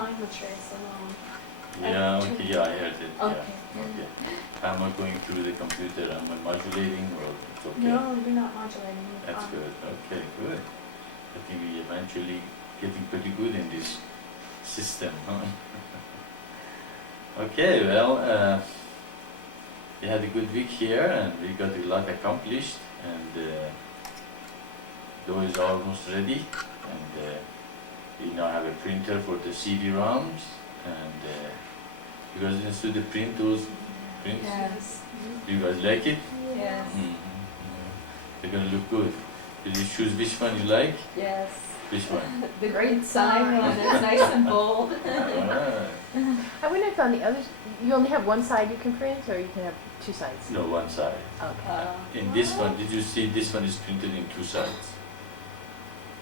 find Maitreya so long. Yeah, okay, yeah, I heard it. Okay. Yeah, okay. Am I going through the computer? Am I modulating or it's okay? No, you're not modulating. That's good. Okay, good. I think we eventually getting pretty good in this system, huh? Okay, well, we had a good week here and we got a lot accomplished and dough is almost ready and we now have a printer for the CD-ROMs and you guys instead of print those prints? Yes. Do you guys like it? Yes. They're gonna look good. Did you choose which one you like? Yes. Which one? The great sign one. It's nice and bold. Alright. I wonder if on the other, you only have one side you can print, or you can have two sides? No, one side. Okay. In this one, did you see this one is printed in two sides?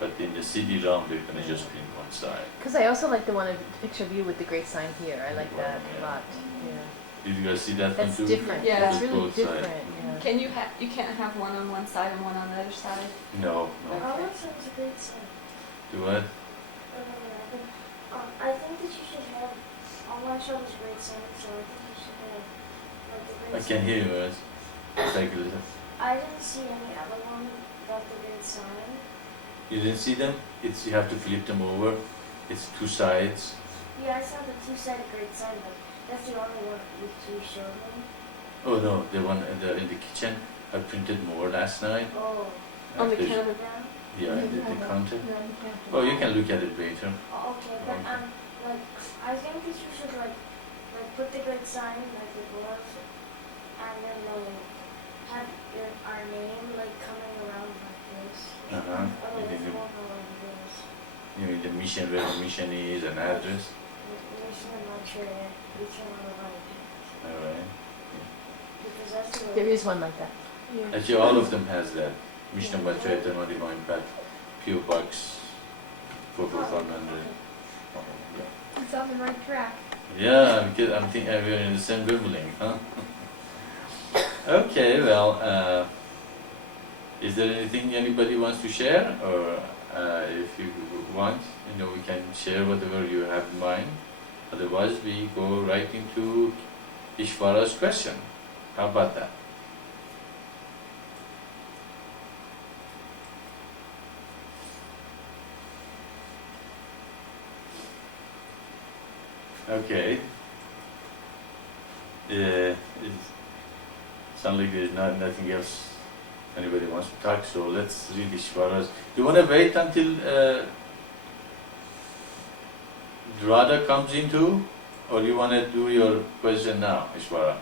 But in the CD-ROM, they're gonna just print one side. Because I also like the one, the picture of you with the great sign here. I like that a lot. Yeah. Did you guys see that one That's too? different. Yeah. That's With really both sides. different. Yeah. Can you you can't have one on one side and one on the other side? No, no. Okay. That sounds a great sign. Do what? I think that you should have, on one side is great sign, so I think you should have, like, the I great can sign. hear you guys. Take a little. I didn't see any other one but the great sign. You didn't see them? It's you have to flip them over. It's two sides. Yeah, I saw the two-sided great sign, but that's the only one which you showed me. Oh no, the one in the kitchen. I printed more last night. Oh, On the After- counter. yeah. Yeah, the counter. No, you can't. Oh, you can look at it later. Oh, okay, but like, I think that you should like put the great sign like it was, and then have our name like coming around like this. Uh-huh. Otherwise, You you won't know what it is. mean the mission, where the mission is, an address. Mission and Maitreya, mission on the right. Alright. Because that's the There way. is one like that. Yeah. Actually, all of them has that. Mission Maitreya, Tanmadi Impact, PO Box, 44100. Yeah. It's on the right track. Yeah, because I'm thinking we're in the same wavelength, huh? Okay, well, is there anything anybody wants to share, or if you want, we can share whatever you have in mind. Otherwise, we go right into Ishvara's question. How about that? Okay. It sounds like there's nothing else anybody wants to talk, so let's read Ishvara's. Do you want to wait until Radha comes into, or you want to do your question now, Ishvara?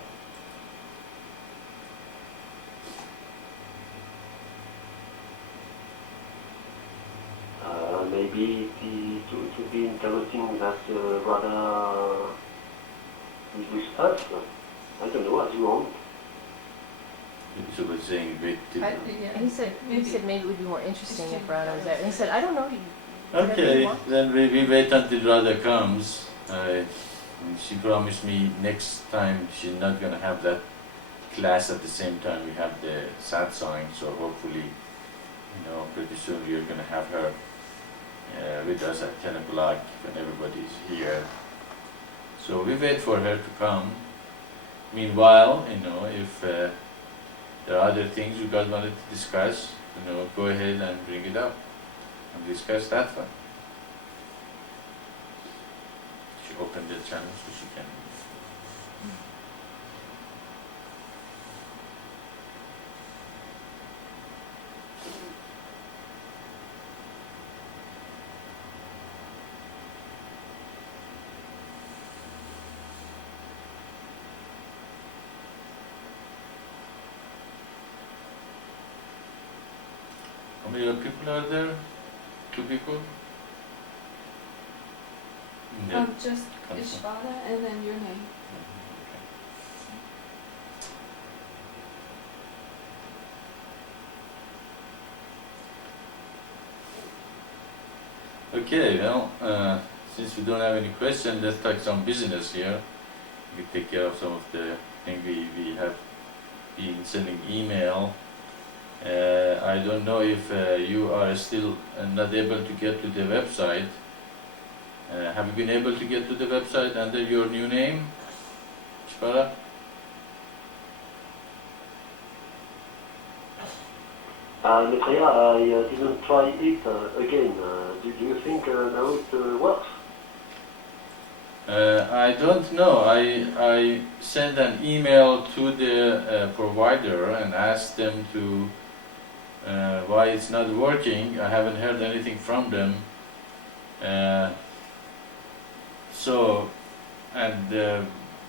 Maybe it would be interesting that Radha with us. I don't know what you want. So we're saying wait till... Yeah. He said maybe it would be more interesting if Radha was there. And he said, I don't know. Whatever you Okay, want. then we wait until Radha comes. She promised me next time she's not going to have that class at the same time we have the Satsang, so hopefully, pretty soon we are going to have her with us at 10 o'clock when everybody's here. So we wait for her to come. Meanwhile, if there are other things you guys wanted to discuss, go ahead and bring it up and discuss that one. She opened the channel so she can. How many other people are there? 2 people? Yeah. Just Ishvara and then your name. Okay, well, since we don't have any questions, let's talk some business here. We take care of some of the things we have been sending email. I don't know if you are still not able to get to the website. Have you been able to get to the website under your new name, Ishvara? Maitreya, I didn't try it again. Do you think now it works? I don't know. I sent an email to the provider and asked them to why it's not working. I haven't heard anything from them.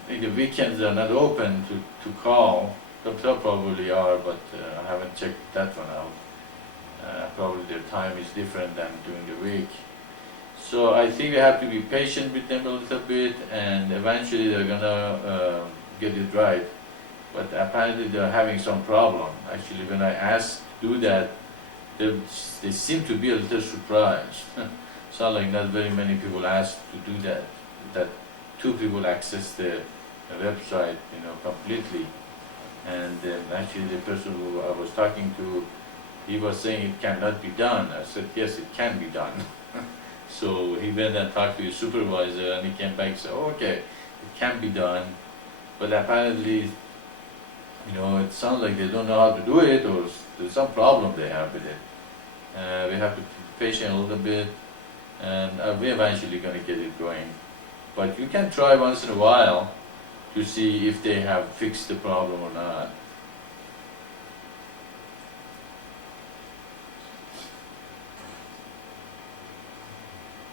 In the weekends they're not open to call. They probably are, but I haven't checked that one out. Probably their time is different than during the week. So I think we have to be patient with them a little bit, and eventually they're gonna get it right. But apparently they're having some problem. Actually, when I asked to do that, they seem to be a little surprised. Sound like not very many people asked to do that. That 2 people access the website, completely. And actually, the person who I was talking to, he was saying it cannot be done. I said, yes, it can be done. So he went and talked to his supervisor, and he came back and said, oh, okay, it can be done. But apparently, it sounds like they don't know how to do it, or there's some problem they have with it. We have to be patient a little bit, and we're eventually going to get it going. But you can try once in a while to see if they have fixed the problem or not.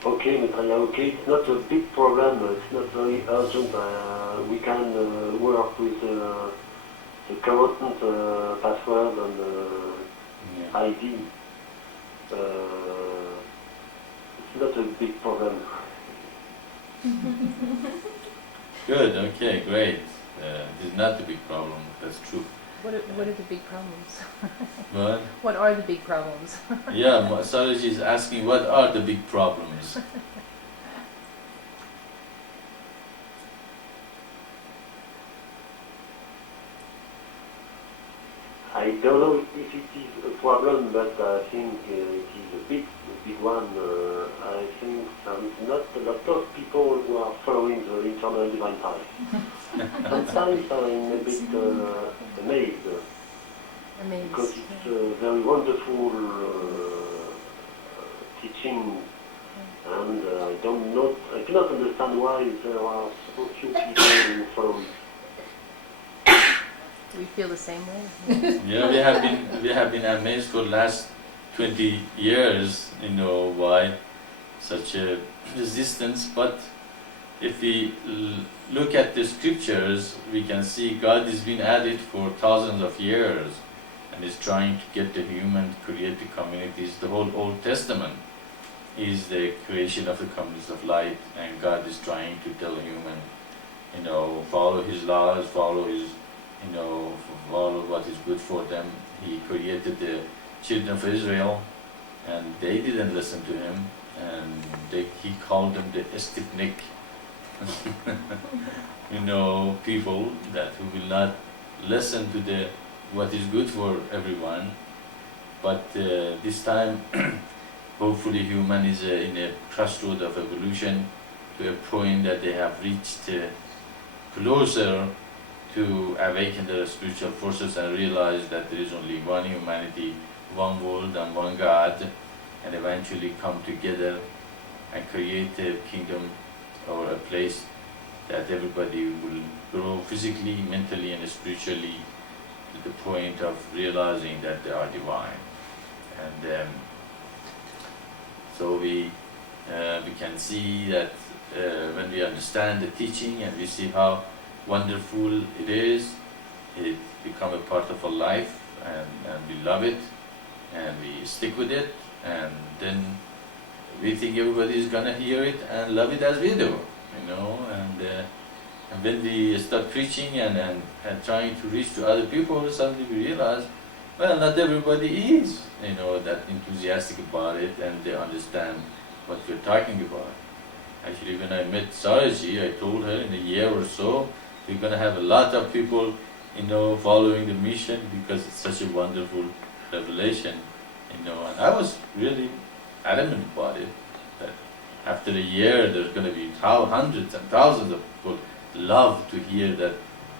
Okay, Maitreya, okay, it's not a big problem, it's not very urgent. We can work with the current password and Yeah. ID. It's not a big problem. Good, okay, great. This is not the big problem, that's true. What are the big problems? But, What are the big problems? yeah, Saraji is asking what are the big problems? I don't know if it is a problem, but I think it is a big one. I think there is not a lot of people who are following the internal divine path. Sometimes I'm a bit amazed, because it's a very wonderful teaching, and I cannot understand why there are so few people who follow it. We feel the same way. Yeah, we have been amazed for the last 20 years, why such a resistance. But if we look at the scriptures, we can see God has been at it for thousands of years, and is trying to get the human to create the communities. The whole Old Testament is the creation of the communities of light, and God is trying to tell human, follow His laws, follow His follow what is good for them. He created the children of Israel, and they didn't listen to Him, and He called them the stiff-necked, people who will not listen to what is good for everyone. But this time, hopefully, human is in a crossroad of evolution, to a point that they have reached closer to awaken their spiritual forces and realize that there is only one humanity, one world and one God, and eventually come together and create a kingdom or a place that everybody will grow physically, mentally and spiritually to the point of realizing that they are divine. And so we can see that when we understand the teaching and we see how wonderful it is, it becomes a part of our life, and we love it, and we stick with it, and then we think everybody is gonna hear it and love it as we do, and when we start preaching and trying to reach to other people, suddenly we realize, well, not everybody is, that enthusiastic about it, and they understand what we're talking about. Actually, when I met Saraji, I told her in a year or so, we're going to have a lot of people, following the mission, because it's such a wonderful revelation, and I was really adamant about it, that after a year, there's going to be hundreds and thousands of people love to hear that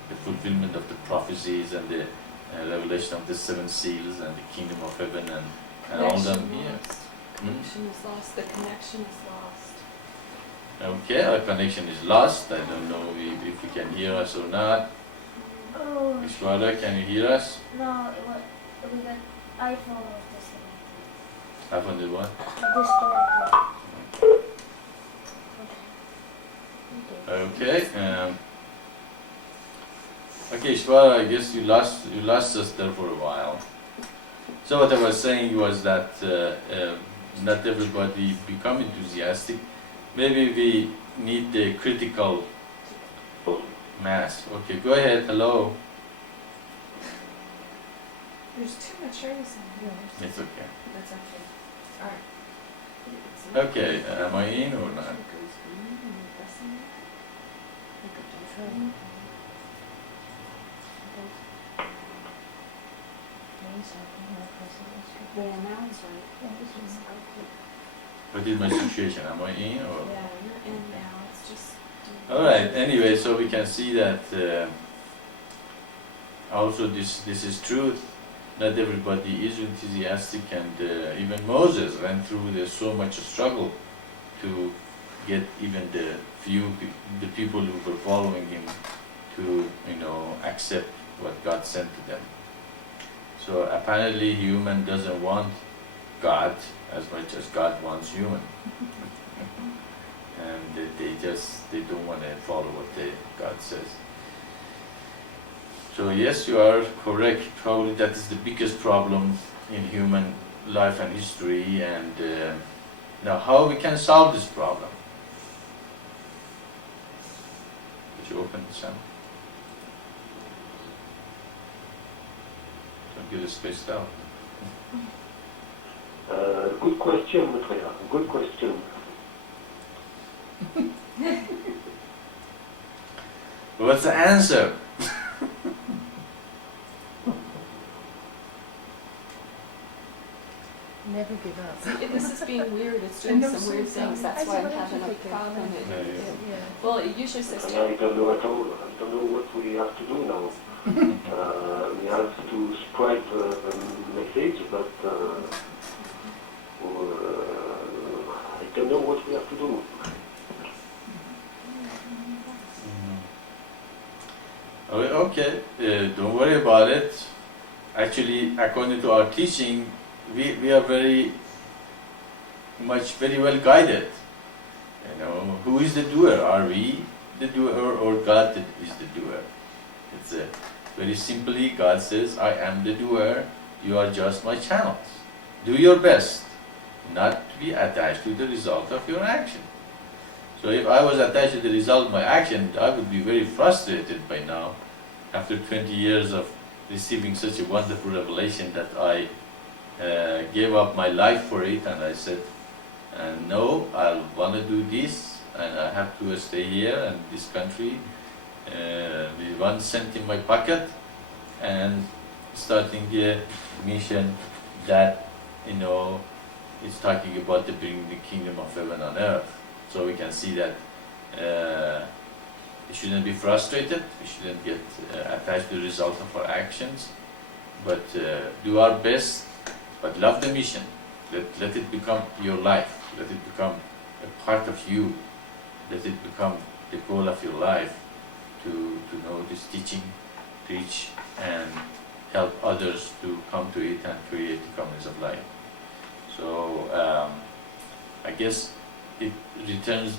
the fulfillment of the prophecies and the revelation of the seven seals and the kingdom of heaven and all them here. lost. Connection is lost. The connection is lost. Okay, our connection is lost. I don't know if you can hear us or not. Oh, Ishwara, can you hear us? no, we got iPhone was disconnected. iPhone did what? Disconnected. Okay. Okay, Ishwara, I guess you lost us there for a while. So what I was saying was that not everybody become enthusiastic. Maybe we need the critical mass. Okay, go ahead. Hello. There's too much noise on here. It's okay. That's okay. Alright. Okay, am I in or not? It goes green when you're pressing it. Like a Try. button. Yeah, now it's right. It's okay. What is my situation? Am I in or? Yeah, you're in now. It's just. Alright, anyway, so we can see that also this is truth. Not everybody is enthusiastic, and even Moses went through so much struggle to get even the people who were following him to accept what God sent to them. So apparently human doesn't want God as much as God wants human. And they don't want to follow what God says. So yes, you are correct. Probably that is the biggest problem in human life and history. And now, how we can solve this problem? Did you open the sound? Don't get it spaced out. Good question, Maitreya. Good question. What's the answer? Never give up. This is being weird. It's doing No, some weird sorry. things. That's I why I'm see what having a you're thinking. problem. Yeah. Well, it usually says. I don't know at all. I don't know what we have to do now. We have to spread the message, but I don't know what we have to do. Okay, don't worry about it. Actually, according to our teaching, we are very well guided. Who is the doer? Are we the doer, or God is the doer? It's very simply, God says, I am the doer, you are just my channels. Do your best, not to be attached to the result of your action. So if I was attached to the result of my action, I would be very frustrated by now, after 20 years of receiving such a wonderful revelation, that I gave up my life for it, and I said, no, I want to do this, and I have to stay here in this country with 1 cent in my pocket, and starting a mission that is talking about bringing the kingdom of heaven on earth. So we can see that we shouldn't be frustrated, we shouldn't get attached to the result of our actions, but do our best, but love the mission. Let it become your life, let it become a part of you, let it become the goal of your life, to know this teaching, teach, and help others to come to it and create the communities of life. So I guess it returns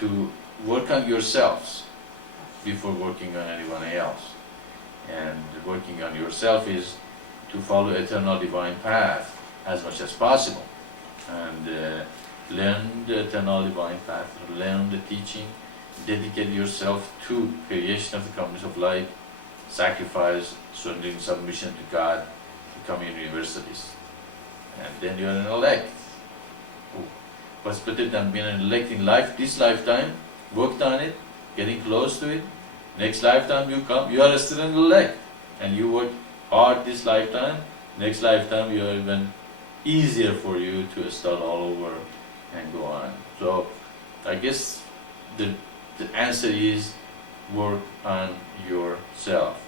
to work on yourselves before working on anyone else. And working on yourself is to follow eternal divine path as much as possible, and learn the eternal divine path, learn the teaching, dedicate yourself to creation of the communities of light, sacrifice, surrendering submission to God, become a universalist. And then you are an elect. What's better than being an elect in life, this lifetime, worked on it, getting close to it. Next lifetime you are still an elect, and you work hard this lifetime. Next lifetime you are even easier for you to start all over and go on. So I guess the answer is work on yourself.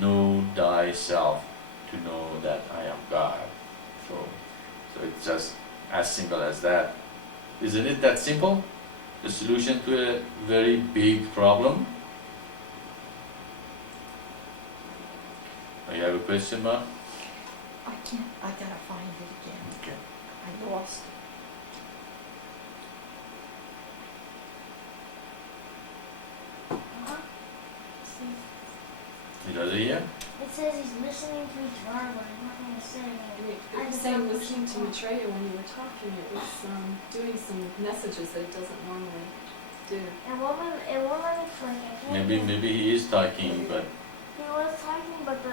Know thyself to know that I am God. So it's just as simple as that. Isn't it that simple? The solution to a very big problem. You have a question, Ma? I can't, I gotta find it again. Okay. I lost it. See, Is that here? it says he's listening to each word, but he's not going to say it. It was saying listening to Maitreya when you were talking, it was doing some messages that it doesn't normally do. And woman, it's like, I can't Maybe he is talking, but He was talking, but the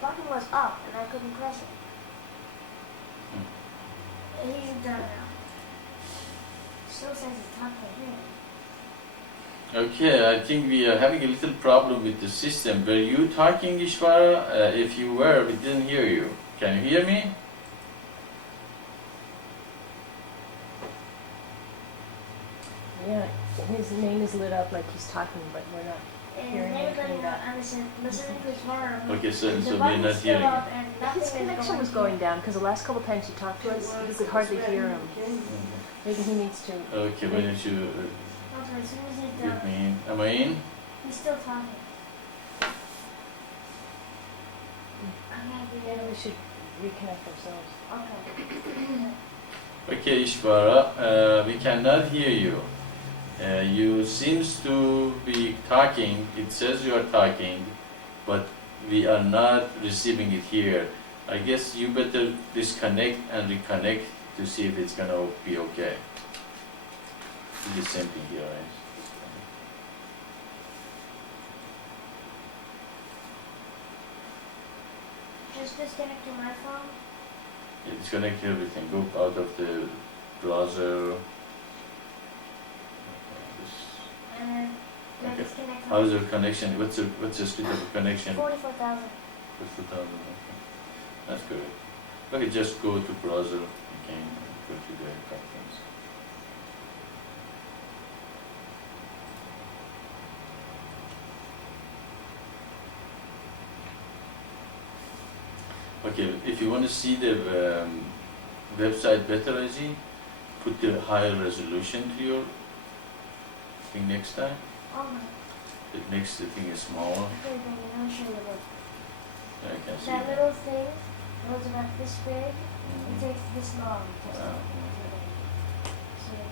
button was up, and I couldn't press it. He's done now. Still says he's talking here. okay. I think we are having a little problem with the system. Were you talking, Ishvara? If you were, we didn't hear you. Can you hear me? Yeah, his name is lit up like he's talking, but we're not. And Hearing they were anything going back. and I said, listening to his word. Okay, so The we're button's not still hearing. up and nothing His is connection was going down because the last couple times he talked to us, we could hardly hear him. Maybe he needs to. Okay, why don't you Okay, as soon as he's get done, me in? Am I in? he's still talking. I can't do Maybe we that. should reconnect ourselves. Okay. Okay, Ishvara, we cannot hear you. You seems to be talking. It says you are talking, but we are not receiving it here. I guess you better disconnect and reconnect to see if it's gonna be okay. Do the same thing here, right? Just disconnect to my phone. Disconnect everything. Go out of the browser. And then Okay. disconnect How is your connection? What's the speed of the connection? 44,000. 50,000. Okay. That's good. Okay, just go to browser again. Go to the conference. Okay, if you want to see the website better, Aji, put the higher resolution to your thing next time. Oh my. It makes the thing smaller. Okay, then I'll show you what. I can see That it. little thing goes about this big. It Mhm. takes this long. to Wow. See?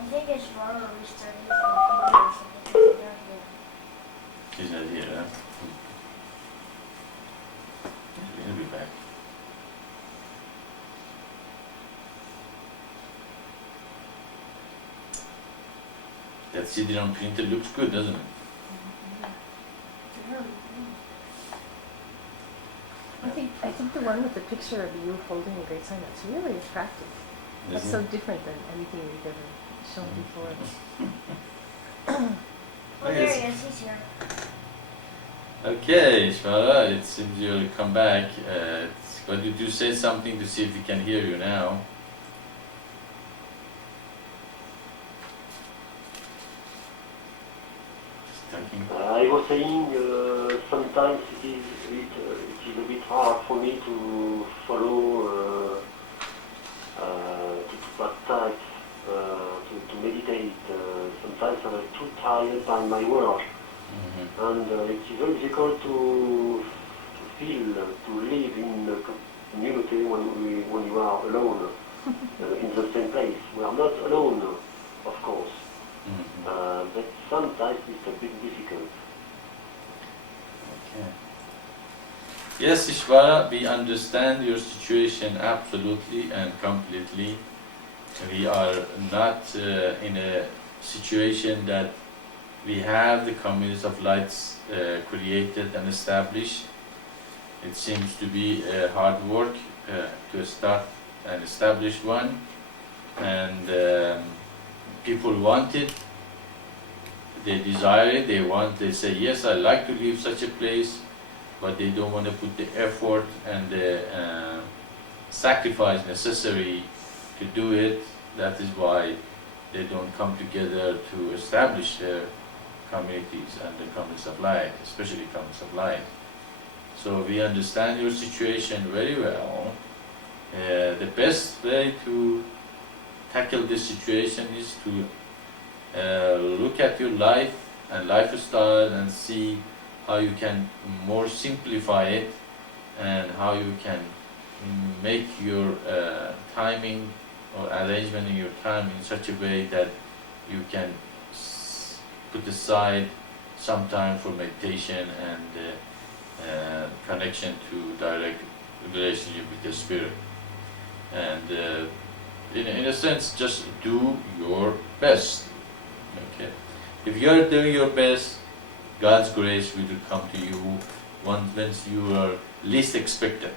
I think it's wrong when we started his computer or something. Because it's down here. He's not here, huh? He'll be back. That CD-ROM printer looks good, doesn't it? I think the one with the picture of you holding a great sign, that's really attractive. That's Isn't so it? different than anything we've ever shown before. Oh, there he is. He's here. Okay, Shvara, it seems you'll come back. But you do say something to see if we can hear you now. Just talking. I was saying sometimes it is a bit hard for me to follow, to practice, to meditate. Sometimes I'm too tired by my work, Mhm. and it is very difficult to feel, to live in a community when you are alone in the same place. We are not alone, of course. Mhm. But sometimes it's a bit difficult. Okay. Yes, Ishvara, we understand your situation absolutely and completely. We are not in a situation that we have the communities of lights created and established. It seems to be hard work to start and establish one, and people want it, they desire it, they say, yes, I like to live such a place, but they don't want to put the effort and the sacrifice necessary to do it. That is why they don't come together to establish their communities and the communities of light, especially communities of light. So we understand your situation very well. The best way to tackle this situation is to look at your life and lifestyle and see how you can more simplify it and how you can make your timing or arrangement in your time in such a way that you can put aside some time for meditation and connection to direct relationship with the spirit. And in a sense, just do your best. Okay. If you are doing your best, God's grace will come to you once you are least expected.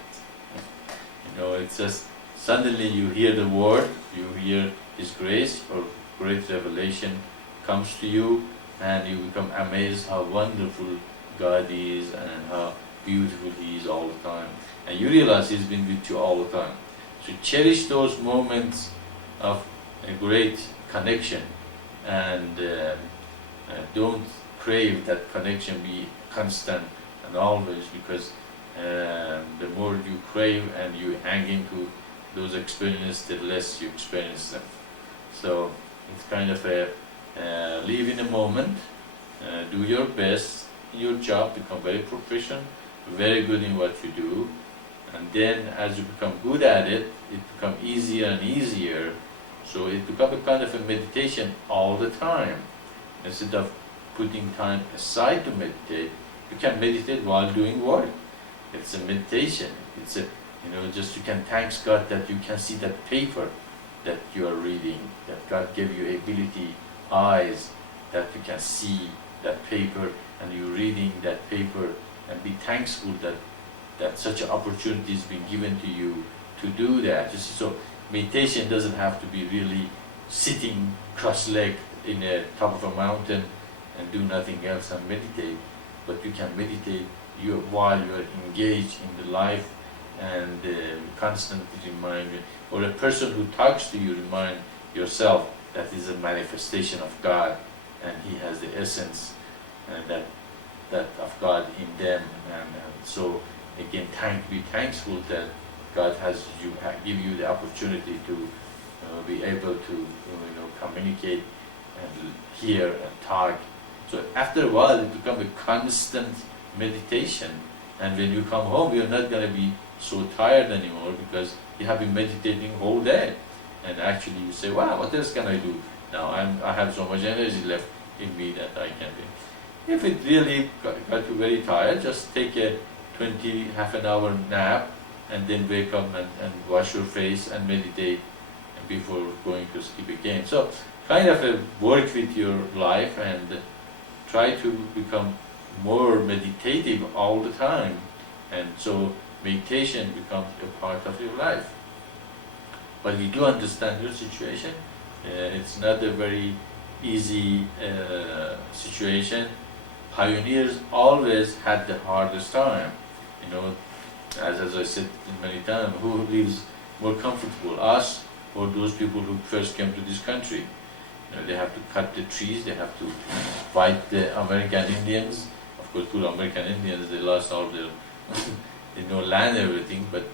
It's just suddenly you hear the word, you hear His grace or great revelation comes to you, and you become amazed how wonderful God is and how beautiful He is all the time. And you realize He's been with you all the time. So cherish those moments of a great connection, and don't crave that connection be constant and always, because the more you crave and you hang into those experiences, the less you experience them. So it's kind of a live in a moment, do your best in your job, become very proficient, very good in what you do, and then as you become good at it, it becomes easier and easier. So it becomes a kind of a meditation all the time. Instead of putting time aside to meditate, you can meditate while doing work. It's a meditation. It's a, just you can thank God that you can see that paper that you are reading, that God gave you ability, eyes, that you can see that paper, and you're reading that paper, and be thankful that such an opportunity has been given to you to do that. Just so meditation doesn't have to be really sitting cross-legged in the top of a mountain and do nothing else and meditate, but you can meditate while you are engaged in the life, and constantly remind, or a person who talks to you, remind yourself that is a manifestation of God, and He has the essence that of God in them, and so again, be thankful that God has give you the opportunity to be able to communicate and hear and talk. So after a while, it becomes a constant meditation, and when you come home, you're not going to be so tired anymore because you have been meditating whole day, and actually you say, wow, what else can I do now? I have so much energy left in me that I can do. If it really got you very tired, just take a half an hour nap, and then wake up and wash your face and meditate before going to sleep again. So kind of work with your life and try to become more meditative all the time, and so meditation becomes a part of your life. But we do understand your situation. It's not a very easy situation. Pioneers always had the hardest time. As I said many times, who lives more comfortable, us or those people who first came to this country? They have to cut the trees, they have to fight the American Indians. Of course, poor American Indians, they lost all their land, everything, but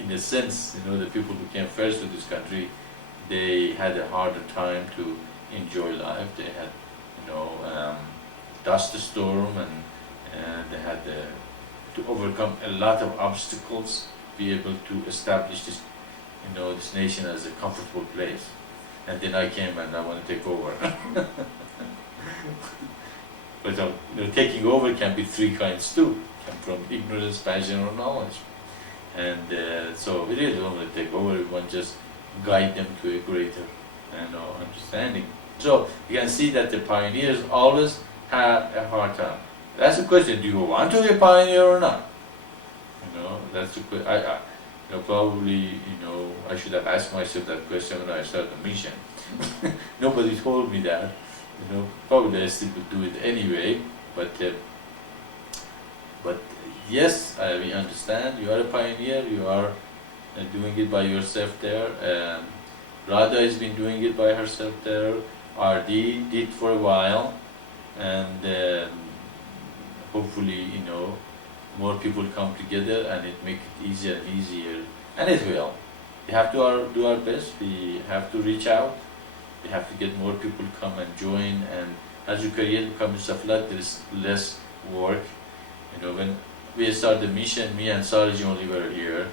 in a sense, the people who came first to this country, they had a harder time to enjoy life. They had, dust storm, and they had to overcome a lot of obstacles, be able to establish this, this nation as a comfortable place. And then I came and I want to take over. But taking over can be three kinds too. Come from ignorance, passion, or knowledge. And so we really don't want to take over. We want to just guide them to a greater, understanding. So you can see that the pioneers always have a hard time. That's the question: do you want to be a pioneer or not? That's the question. Probably, I should have asked myself that question when I started the mission. Nobody told me that. Probably I still would do it anyway. But yes, we understand. You are a pioneer. You are doing it by yourself there. Radha has been doing it by herself there. RD did for a while, and hopefully, more people come together and it make it easier and easier. And it will. We have to do our best. We have to reach out. We have to get more people come and join. And as your career becomes a flood, there is less work. When we started the mission, me and Sarji only were here,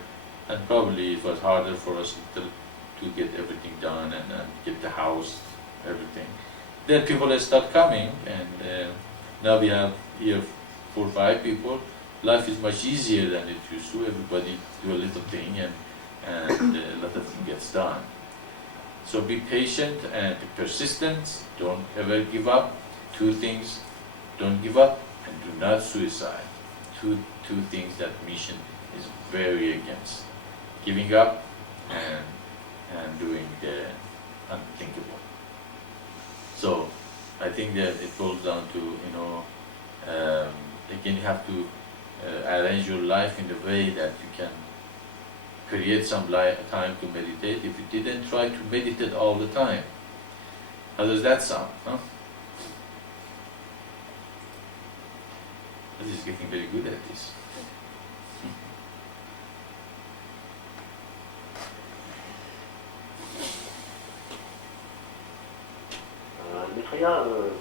and probably it was harder for us to get everything done and get the house, everything. Then people start coming, and now we have here 4 or 5 people. Life is much easier than it used to. Everybody do a little thing, and a lot of things gets done. So be patient and persistent. Don't ever give up. 2 things: don't give up and do not suicide. Two things that mission is very against: giving up and doing the unthinkable. So I think that it boils down to again, you have to arrange your life in a way that you can create some time to meditate. If you didn't, try to meditate all the time. How does that sound? Huh? This is getting very good at this. Maitreya,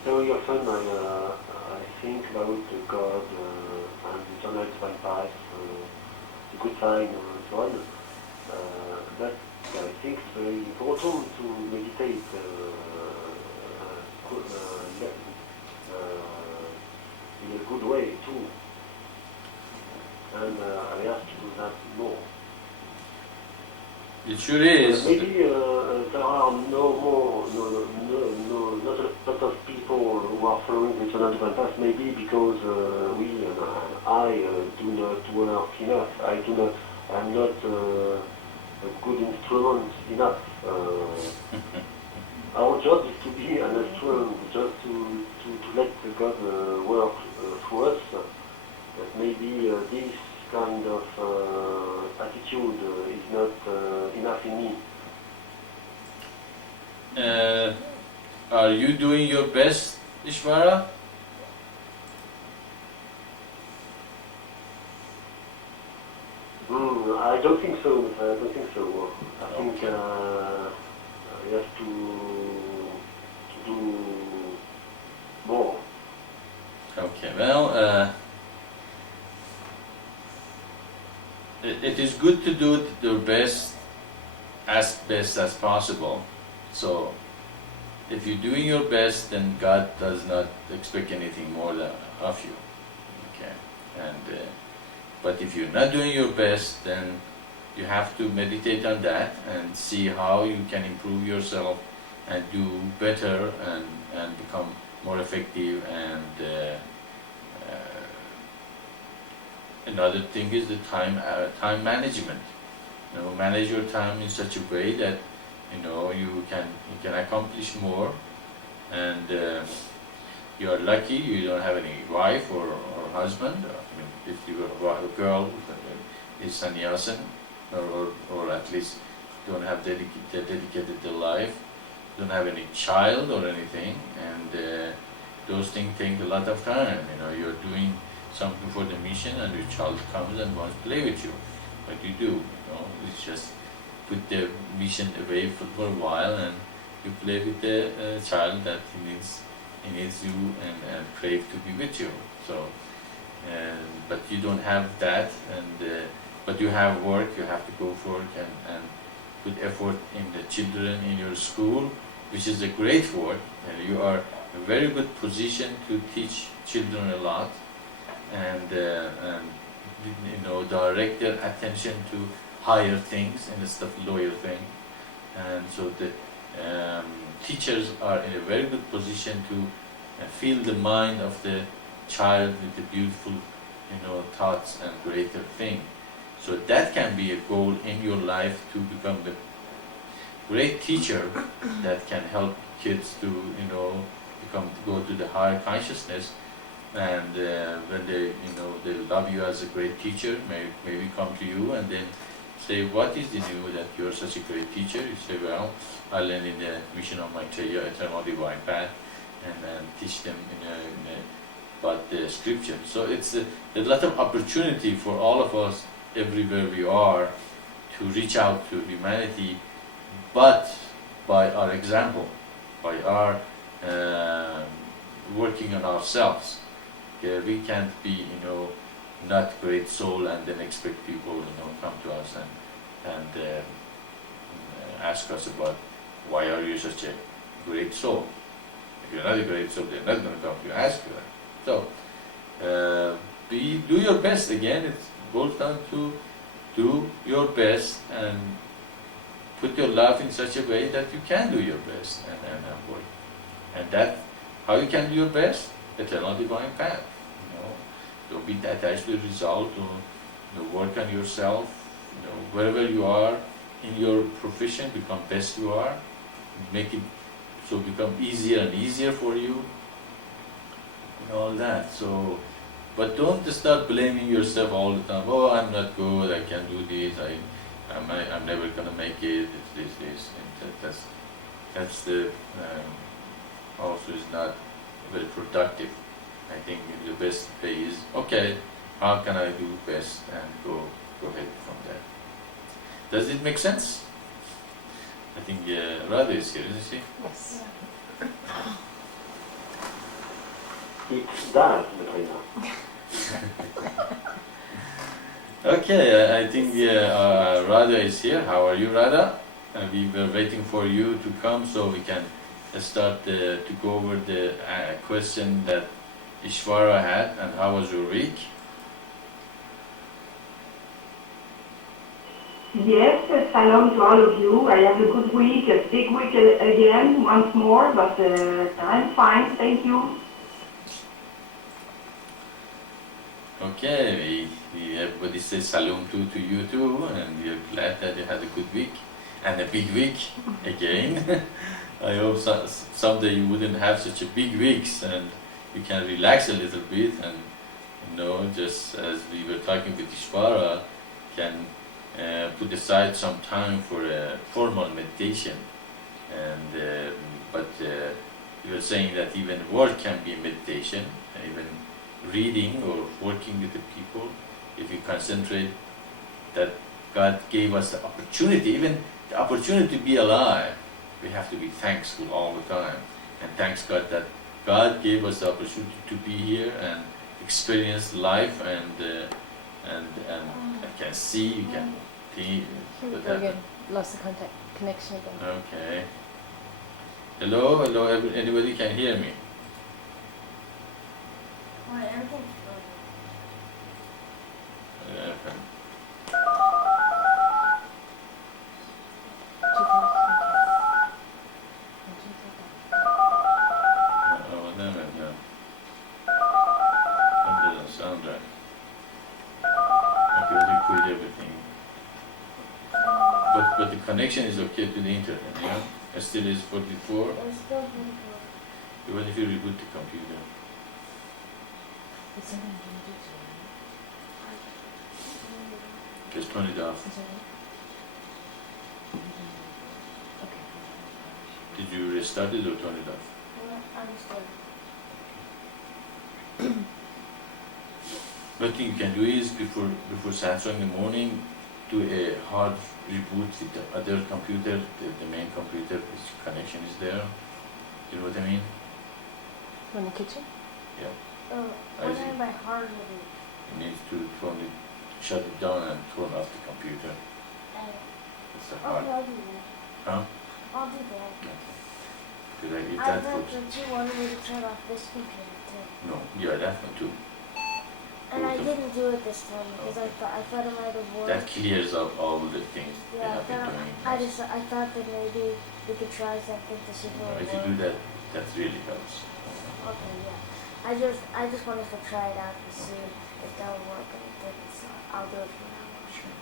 very often I think about God and eternal divine path, the good sign and so on. But I think it's very important to meditate in a good way too. And I have to do that more. It sure is. Maybe there are not a lot of people who are following the eternal divine path. Maybe because we and I do not work enough. I'm not a good instrument enough. Our job is to be an instrument, just to let God work through us. But maybe this kind of attitude is not enough in me. Are you doing your best, Ishvara? I don't think so. I think I have to do more. Okay, well, it is good to do your best as possible. So, if you're doing your best, then God does not expect anything more of you. Okay, and but if you're not doing your best, then you have to meditate on that and see how you can improve yourself and do better and become more effective. And another thing is the time management. Manage your time in such a way that you can accomplish more. And you are lucky you don't have any wife or husband. If you are a girl is sannyasin, or at least don't have dedicated their life, don't have any child or anything, and those things take a lot of time. You're doing something for the mission, and your child comes and wants to play with you. What you do, it's just put the mission away for a while, and you play with the child that he needs you and crave to be with you. So, but you don't have that, but you have work. You have to go for work and put effort in the children in your school, which is a great work. You are in a very good position to teach children a lot, and direct their attention to higher things instead of lower things. And so the teachers are in a very good position to fill the mind of the child with the beautiful, thoughts and greater thing. So that can be a goal in your life, to become the great teacher that can help kids to, go to the higher consciousness. And when they love you as a great teacher, maybe come to you, and then say, what is the new that you're such a great teacher? You say, well, I learned in the mission of Maitreya, Eternal Divine Path, and then teach them about the scripture. So it's a lot of opportunity for all of us, everywhere we are, to reach out to humanity, but by our example, by our working on ourselves. We can't be, not great soul and then expect people, come to us and ask us about why are you such a great soul. If you're not a great soul, they're not going to come to you and ask you that. So, do your best. Again, it boils down to do your best and put your life in such a way that you can do your best and work. And that, how you can do your best? Eternal Divine Path. Don't be attached to the result, or work on yourself. Wherever you are in your profession, become best you are. Make it so become easier and easier for you. And all that. So, but don't start blaming yourself all the time. Oh, I'm not good. I can't do this. I'm never gonna make it. It's this. And that's the also is not very productive. I think the best way is, okay, how can I do best, and go ahead from there. Does it make sense? I think Radha is here, isn't she? Yes. It does, Maitreya. Okay, I think Radha is here. How are you, Radha? We were waiting for you to come so we can start to go over the question that Ishvara had, and how was your week? Yes, salam to all of you. I have a good week, a big week again, once more, but I'm fine, thank you. Okay, everybody says salam to you too, and we are glad that you had a good week and a big week again. I hope someday you wouldn't have such a big weeks and you can relax a little bit, and just as we were talking with Ishvara, can put aside some time for a formal meditation. And but you were saying that even work can be meditation, even reading or working with the people. If you concentrate, that God gave us the opportunity, even the opportunity to be alive, we have to be thankful all the time, and thanks God that God gave us the opportunity to be here and experience life, and I can see, you can see. Here we go again. Lost the connection again. Okay. Hello, anybody can hear me? Why, everything's broken. Okay. But the connection is okay to the internet, yeah? It still is 44, It's still broken. even if you reboot the computer. It's something you do to Just turn it off. Is that right? Okay. Did you restart it or turn it off? I'm still. One thing you can do is, before Satsang in the morning, do a hard reboot with the other computer, the main computer, its connection is there. You know what I mean? In the kitchen? Yeah. Oh, I what see. do you mean by hard movie? You need to shut it down and turn off the computer. It's the hard. Okay, I'll do that. Huh? I'll do that. Because if I that thought goes, that you wanted me to turn off this computer too. no, yeah, that one too. And I didn't do it this time because I thought it might have worked. That clears up all the things we Yeah, have been doing. I thought that maybe we could try something to see if it would If you work. do that, that really helps. Okay, yeah. I just wanted to try it out to see if that would work, and it didn't, so I'll do it from now on. Sure.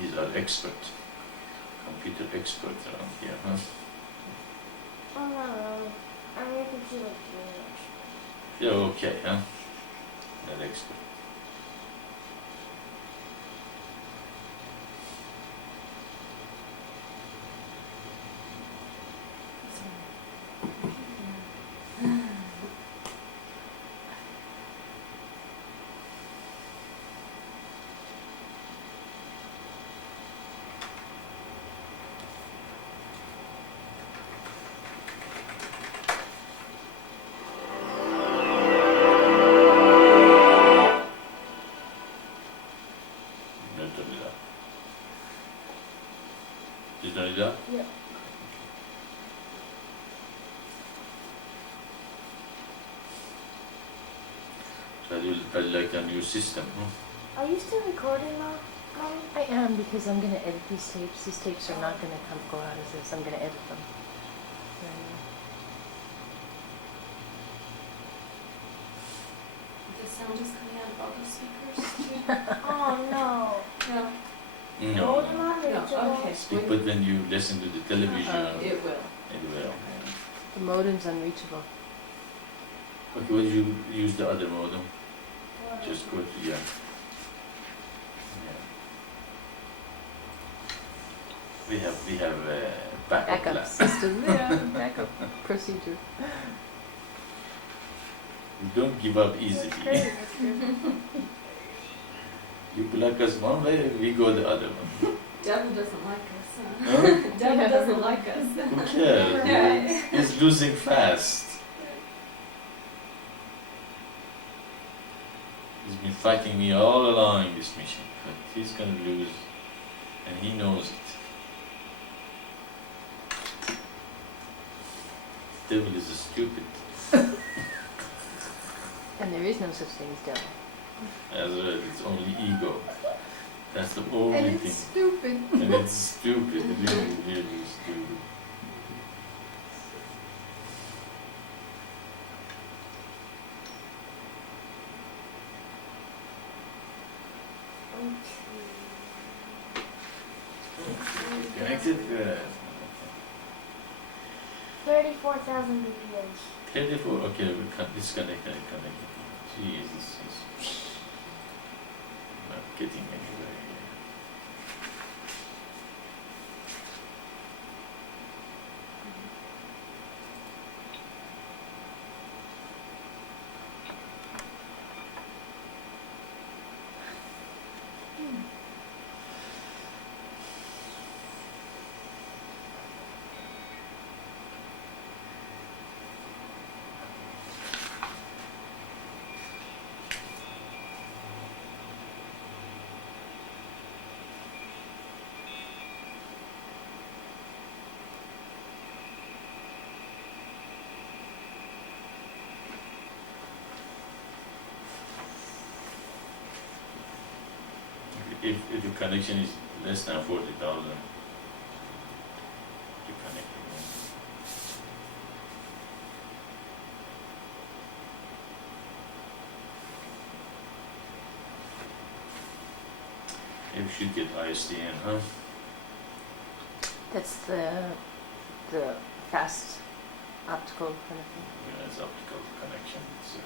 He's our expert, computer expert around here, huh? Oh, no, no. I'm your computer pretty much. Yeah, okay, huh? that expert. Not only that. Is only that? Yeah. So I like a new system, huh? Are you still recording now, Mommy? I am, because I'm going to edit these tapes. These tapes are not going to go out as this. I'm going to edit them. The sound is coming out of all those speakers too? Oh no. No. No. Modem No, unreachable. okay. Speak, but when you listen to the television, It will. it will. The modem's unreachable. Okay, what do you use the other modem? Just go to, yeah. We have backup Backup plan. system. Yeah, backup procedure. We don't give up easily. That's great. That's great. You block us one way, we go the other one. Devil doesn't like us, huh? Huh? Devil Yeah. doesn't like us. Who cares? Yeah. He's losing fast. He's been fighting me all along this mission, but he's gonna lose, and he knows it. Devil is a stupid. And there is no such thing as devil. As well, it's only ego. That's the only And thing. it's stupid. And it's stupid, really, really stupid. Connected? 34,000 BPMs. 34? Okay, we can disconnect and connect. Jesus, it's not getting anywhere here. If your connection is less than 40,000, you connect again. You should get ISDN, huh? That's the fast optical kind of thing. Yeah, it's optical connection. It's,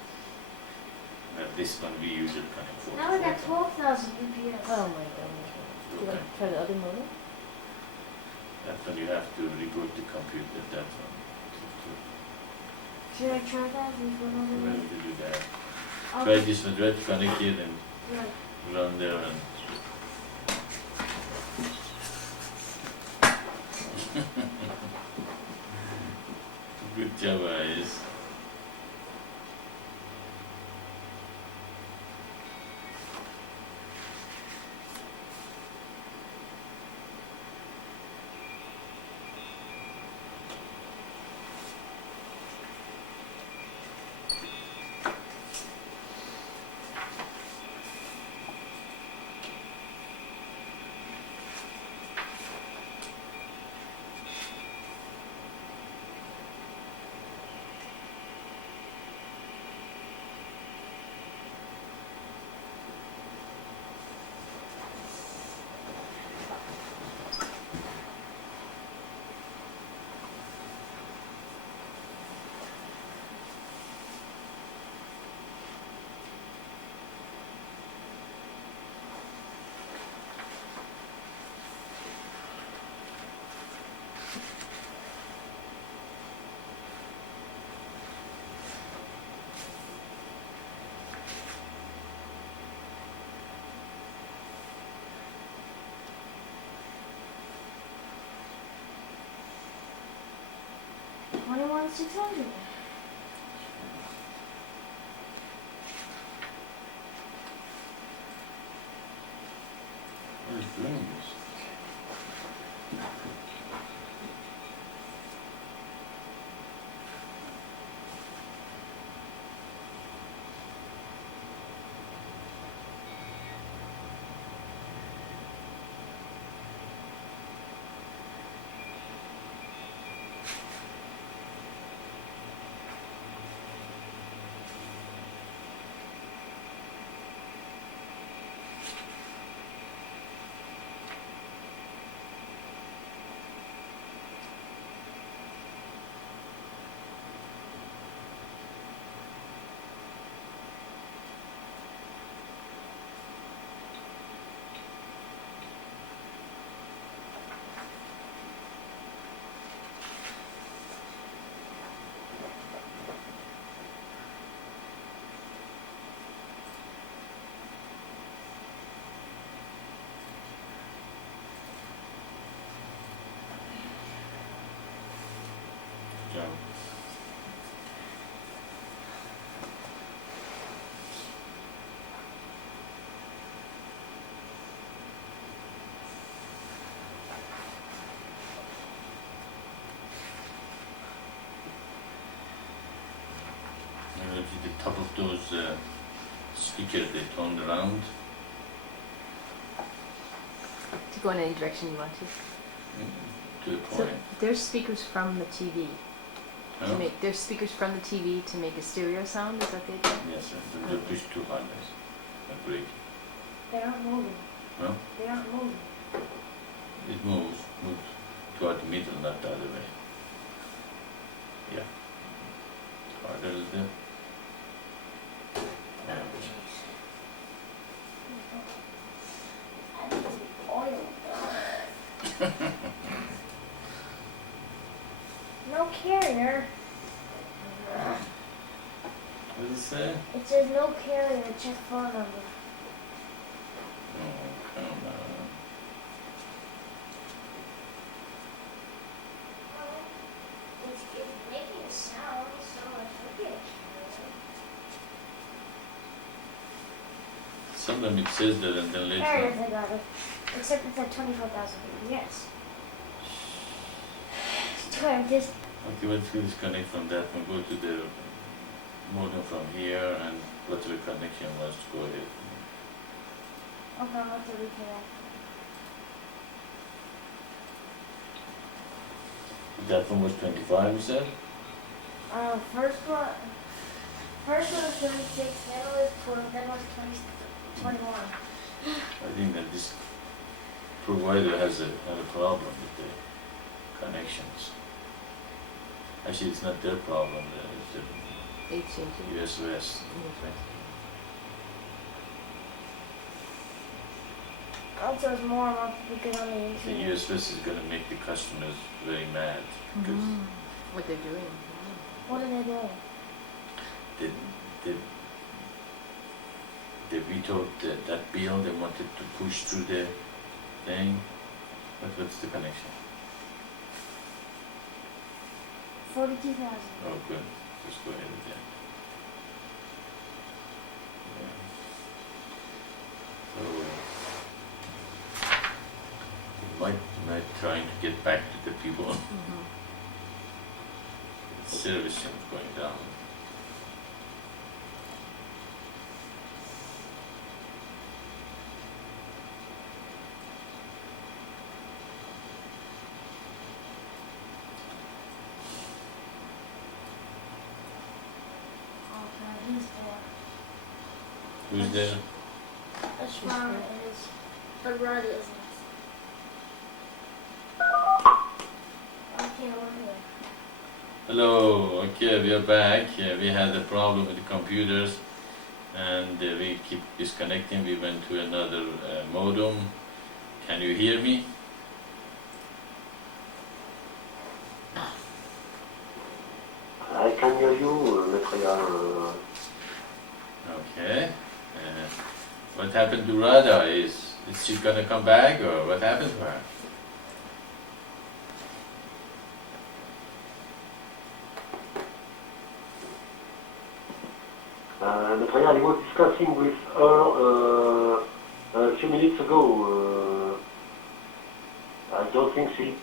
this one we usually connect 40. Now we got 12,000 BPMs. Oh my goodness. Do you want to try the other modem? That one you have to reboot the computer, that one. Should I try that before To another be one? able to do that. I'll Try this one, try to connect it and Yeah. run there and good job, guys. 21,600. What is doing this? Yeah. The top of those speakers they turned around. To go in any direction you want to. To the So point. there's speakers from the TV. Huh? To make, there's speakers from the TV to make a stereo sound, is that they do? Yes, sir. The push too hard. Agreed. They aren't moving. Huh? They aren't moving. It moves toward the middle, not the other way. Yeah. Harder a little bit. Yeah. I need to be oil. No carrier. What does it say? It says no carrier. Check phone number. Oh, come on. It's making a sound, so I should get a carrier. Sometimes it says that and then later Carriers, on. I got it. Except it's at 24,000 yes. So I just Okay, let's disconnect from that one. Go to the modem from here and whatever connection was, go ahead. okay, I'll have to reconnect. That one was 25, you said? First one was 26, then it was 12, then it was 21. I think that this provider had a problem with the connections. Actually, it's not their problem, it's AT&T. the US West. Also, it's more and more because on the The internet. US West is going to make the customers very mad because What they're doing. What are they doing? they vetoed that bill. They wanted to push through the thing. But what's the connection? 42,000. Oh, good. Just go ahead with that. Yeah. So, might trying to get back to the people. Service is going down. Okay, he's there. Who's there? Ashram is, but Roddy isn't. Okay, we're here. Hello. Okay, we are back. We had a problem with the computers, and we keep disconnecting. We went to another modem. Can you hear me? I can hear you, Maitreya. Okay. What happened to Radha? Is she gonna come back, or what happened to her? Maitreya, I was discussing with her a few minutes ago. I don't think she...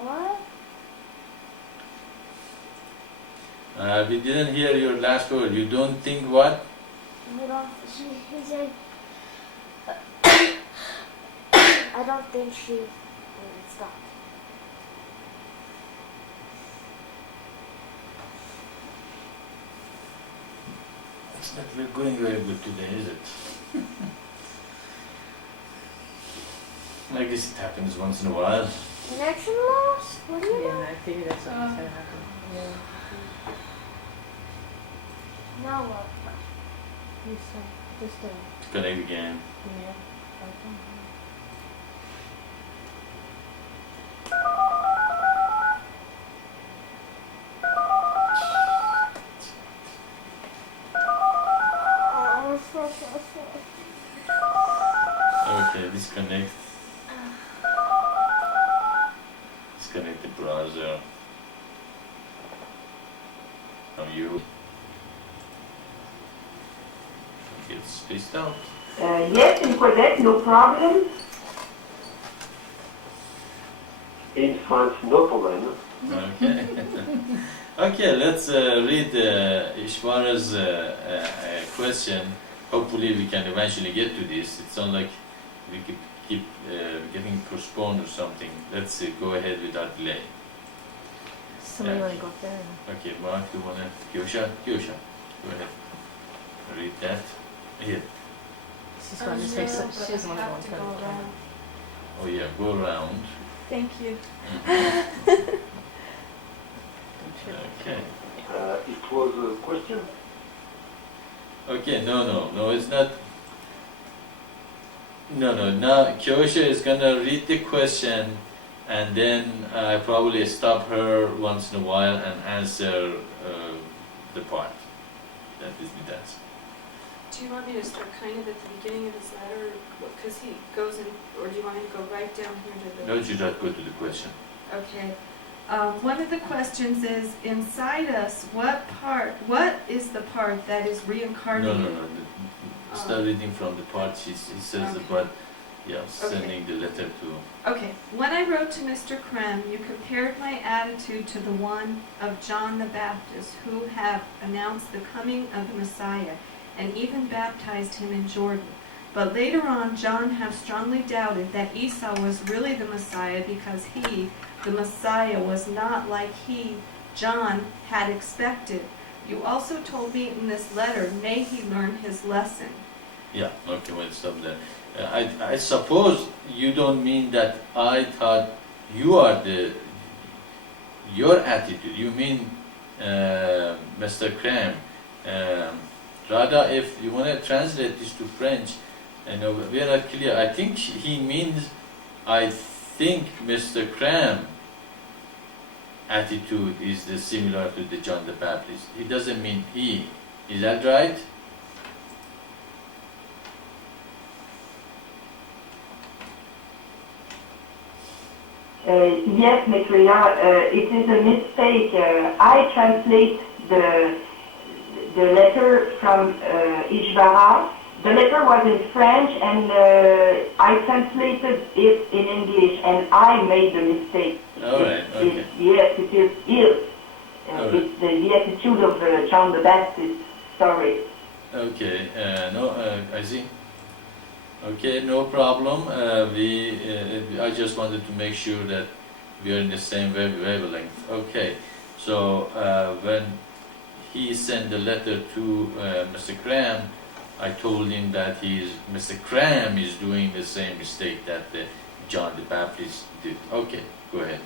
What? We didn't hear your last word. You don't think what? You don't, he said, I don't think she would stop. It's not going very good today, is it? I guess it happens once in a while. Connection lost? What do you know? Yeah, I figured that's what was gonna happen. Yeah. Now what? You said just Connect again. yeah. Okay. Okay, disconnect. Disconnect the browser from you. Get spaced out. Yes, in Quebec, no problem. In France, no problem. Okay. Okay, let's read Ishwara's question. Hopefully we can eventually get to this. It sounds like we could keep getting postponed or something. Let's go ahead without delay. Somebody Yeah. wanna go up there? Okay, Mark, you wanna... Kyosha, go ahead. Read that. Here. She's going to say so. She doesn't want to go in Have to front go of the camera. around. Oh yeah, go around. Thank you. Don't trip. Okay. It was a question. Okay, no, it's not. No. Now Kyosha is gonna read the question, and then I probably stop her once in a while and answer the part that Disney does. Do you want me to start kind of at the beginning of his letter, because he goes in, or do you want me to go right down here to the? No, you just go to the question. Okay. One of the questions is, inside us, what is the part that is No. reincarnated? Start reading from the part he says Okay. about sending the letter to. Okay. When I wrote to Mr. Krem, you compared my attitude to the one of John the Baptist, who have announced the coming of the Messiah, and even baptized him in Jordan. But later on, John have strongly doubted that Esau was really the Messiah, because he, the Messiah, was not like he, John, had expected. You also told me in this letter, may he learn his lesson. Yeah, okay, well, stop there. I suppose you don't mean that I thought you are your attitude. You mean Mr. Krem. Rather, if you want to translate this to French, we are not clear. I think he means, I think Mr. Krem attitude is similar to the John the Baptist. He doesn't mean he. Is that right? Yes, Maitreya, it is a mistake. I translate the letter from Ishvara. The letter was in French, and I translated it in English, and I made the mistake. All right, okay. Yes, it is ill. All right. It's the attitude of John the Baptist. Sorry. Okay, I see. Okay, no problem. I just wanted to make sure that we are in the same wavelength. Okay, so when he sent the letter to Mr. Krem, I told him that Mr. Krem is doing the same mistake that John the Baptist did. Okay, go ahead.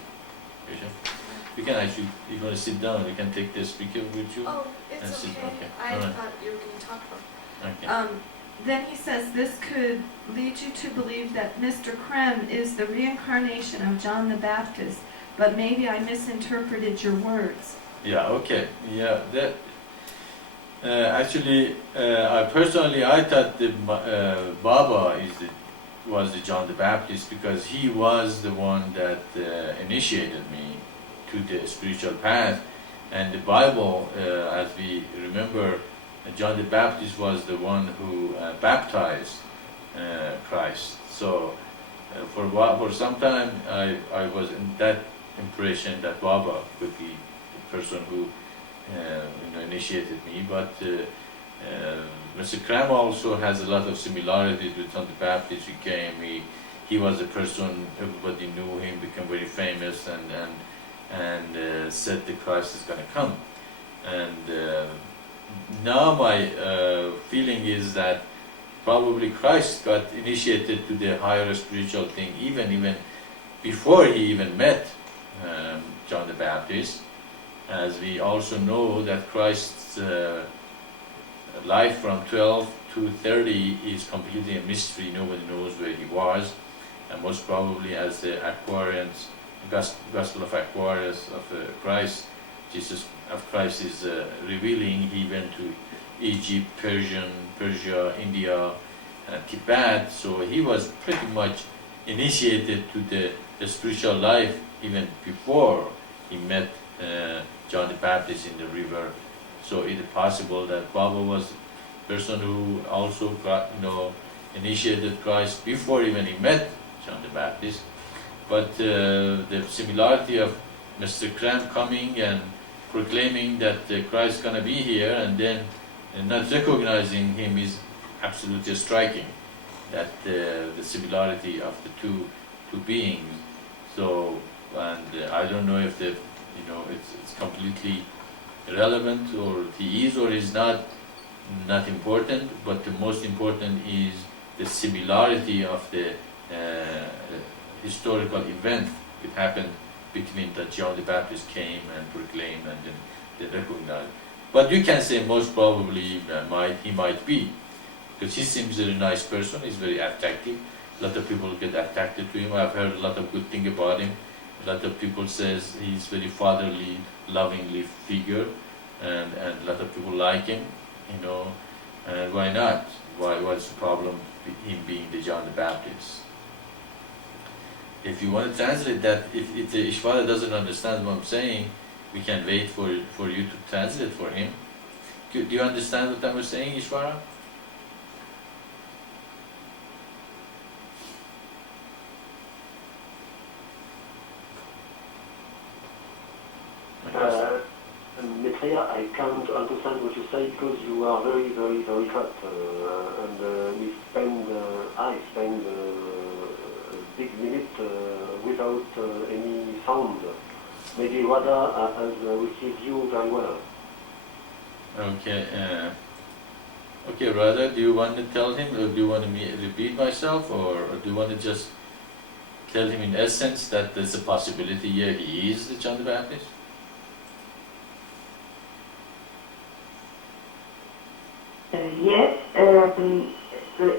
You can actually, you're going to sit down, you can take the speaker with you. Oh, And it's sit- okay. okay, I all right. thought you were going to talk about Okay. Then he says, this could lead you to believe that Mr. Krem is the reincarnation of John the Baptist, but maybe I misinterpreted your words. Yeah, okay. Yeah, that actually, I thought the Baba was the John the Baptist, because he was the one that initiated me to the spiritual path. And the Bible, as we remember, John the Baptist was the one who baptized Christ. So for some time I was in that impression that Baba could be the person who initiated me, but Mr. Cram also has a lot of similarities with John the Baptist. He was a person, everybody knew him, became very famous, and said the Christ is going to come. And now my feeling is that probably Christ got initiated to the higher spiritual thing even before he even met John the Baptist, as we also know that Christ's life from 12 to 30 is completely a mystery. Nobody knows where he was, and most probably as the Aquarians, Gospel of Aquarius of Christ, Jesus of Christ is revealing, he went to Egypt, Persia, India, Tibet, so he was pretty much initiated to the spiritual life even before he met John the Baptist in the river. So it is possible that Baba was a person who also got, initiated Christ before even he met John the Baptist. But the similarity of Mr. Cram coming and proclaiming that Christ is going to be here and then not recognizing him is absolutely striking. That the similarity of the two beings. So, and I don't know if it's completely relevant, or he is or is not important, but the most important is the similarity of the historical event that happened between that John the Baptist came and proclaimed and then they recognized. But you can say most probably he might be, because he seems a nice person, he's very attractive. A lot of people get attracted to him. I've heard a lot of good things about him. A lot of people says he's very fatherly, lovingly figure, and a lot of people like him, and why not? What's the problem with him being the John the Baptist? If you want to translate that, if the Ishvara doesn't understand what I'm saying, we can wait for you to translate for him. Do you understand what I was saying, Ishvara? Maitreya, I can't understand what you say because you are very, very, very hot, and I spend a big minute without any sound. Maybe Radha has received you very well. Okay. Okay, Radha, do you want to tell him, or do you want me to repeat myself, or do you want to just tell him in essence that there's a possibility, yeah, he is the John the Baptist? Yes.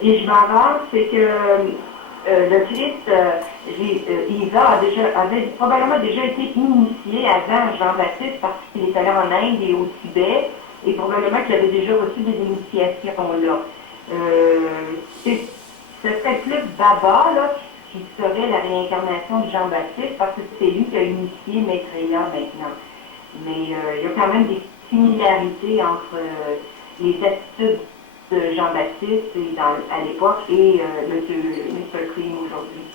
Ishvara, c'est que le Christ, Isa avait probablement déjà été initié avant Jean-Baptiste parce qu'il est allé en Inde et au Tibet, et probablement qu'il avait déjà reçu des initiations là. Ce serait plus Baba là, qui serait la réincarnation de Jean-Baptiste parce que c'est lui qui a initié Maitreya maintenant. Mais il y a quand même des similarités entre les attitudes de Jean-Baptiste à l'époque et Mr. Cream aujourd'hui.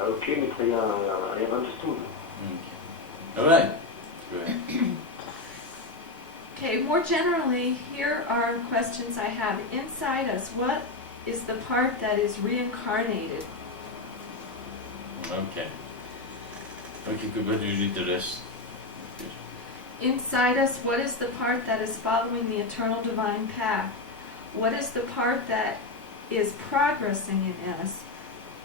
Okay, Maitreya, I have understood. Okay. All right. Good. Okay, more generally, here are questions I have. Inside us, what is the part that is reincarnated? Okay. Okay, good, but you read the rest. Inside us, what is the part that is following the eternal divine path? What is the part that is progressing in us?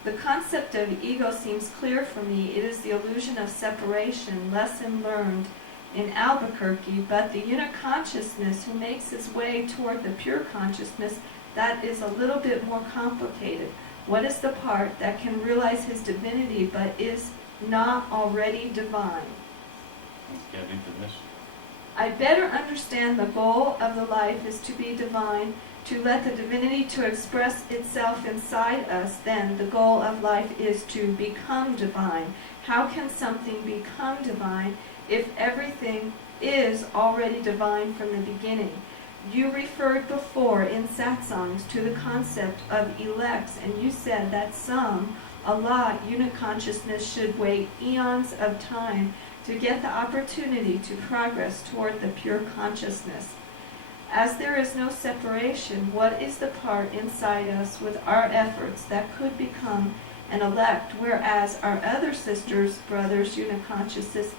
The concept of ego seems clear for me. It is the illusion of separation, lesson learned in Albuquerque, but the unit consciousness who makes its way toward the pure consciousness, that is a little bit more complicated. What is the part that can realize his divinity but is not already divine? Okay, read the rest. I better understand the goal of the life is to be divine, to let the divinity to express itself inside us, then the goal of life is to become divine. How can something become divine if everything is already divine from the beginning? You referred before in satsangs to the concept of elects, and you said that some, Allah, unit consciousness, should wait eons of time to get the opportunity to progress toward the pure consciousness. As there is no separation, what is the part inside us with our efforts that could become an elect, whereas our other sisters, brothers, unit consciousness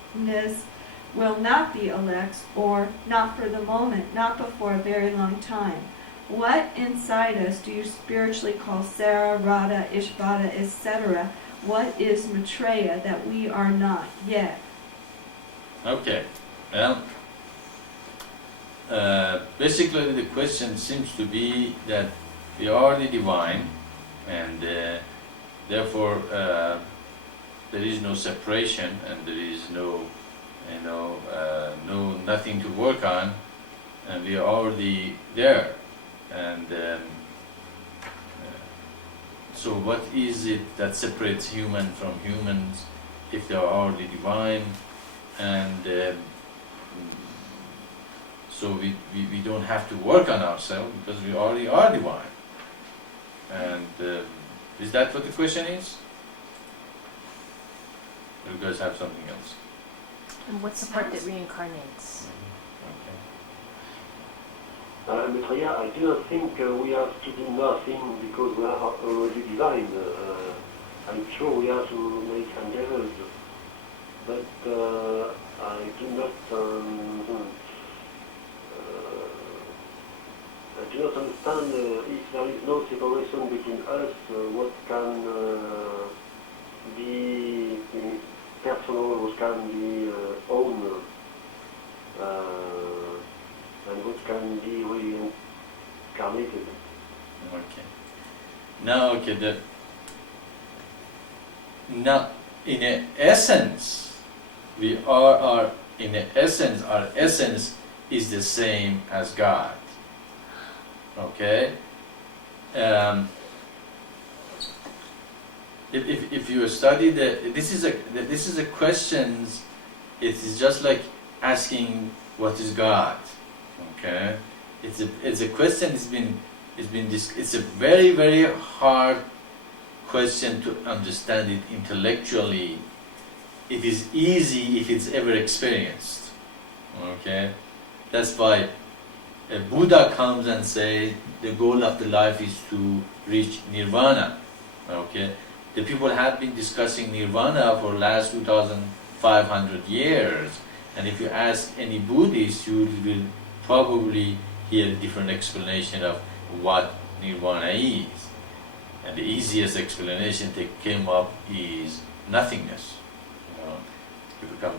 will not be elects, or not for the moment, not before a very long time? What inside us do you spiritually call Sarah, Radha, Ishvara, etc.? What is Maitreya that we are not yet? Okay. Well, basically the question seems to be that we are the divine, and therefore there is no separation, and there is no nothing to work on, and we are already there. And so what is it that separates human from humans if they are already divine? And so we don't have to work on ourselves because we already are divine. And is that what the question is? Or you guys have something else? And what's the part that reincarnates? Okay. Maitreya, I do not think we have to do nothing because we are already divine. I'm sure we have to make endeavors, but I do not understand if there is no separation between us, what can be personal, what can be own, and what can be reincarnated. Okay. Now, now in essence, our essence is the same as God. Okay. If you study this is a questions. It is just like asking what is God. Okay. It's a question. It's a very, very hard question to understand it intellectually. It is easy if it's ever experienced. Okay. That's why a Buddha comes and says the goal of the life is to reach nirvana. Okay, the people have been discussing nirvana for the last 2,500 years, and if you ask any Buddhist, you will probably hear a different explanation of what nirvana is. And the easiest explanation they came up is nothingness. You become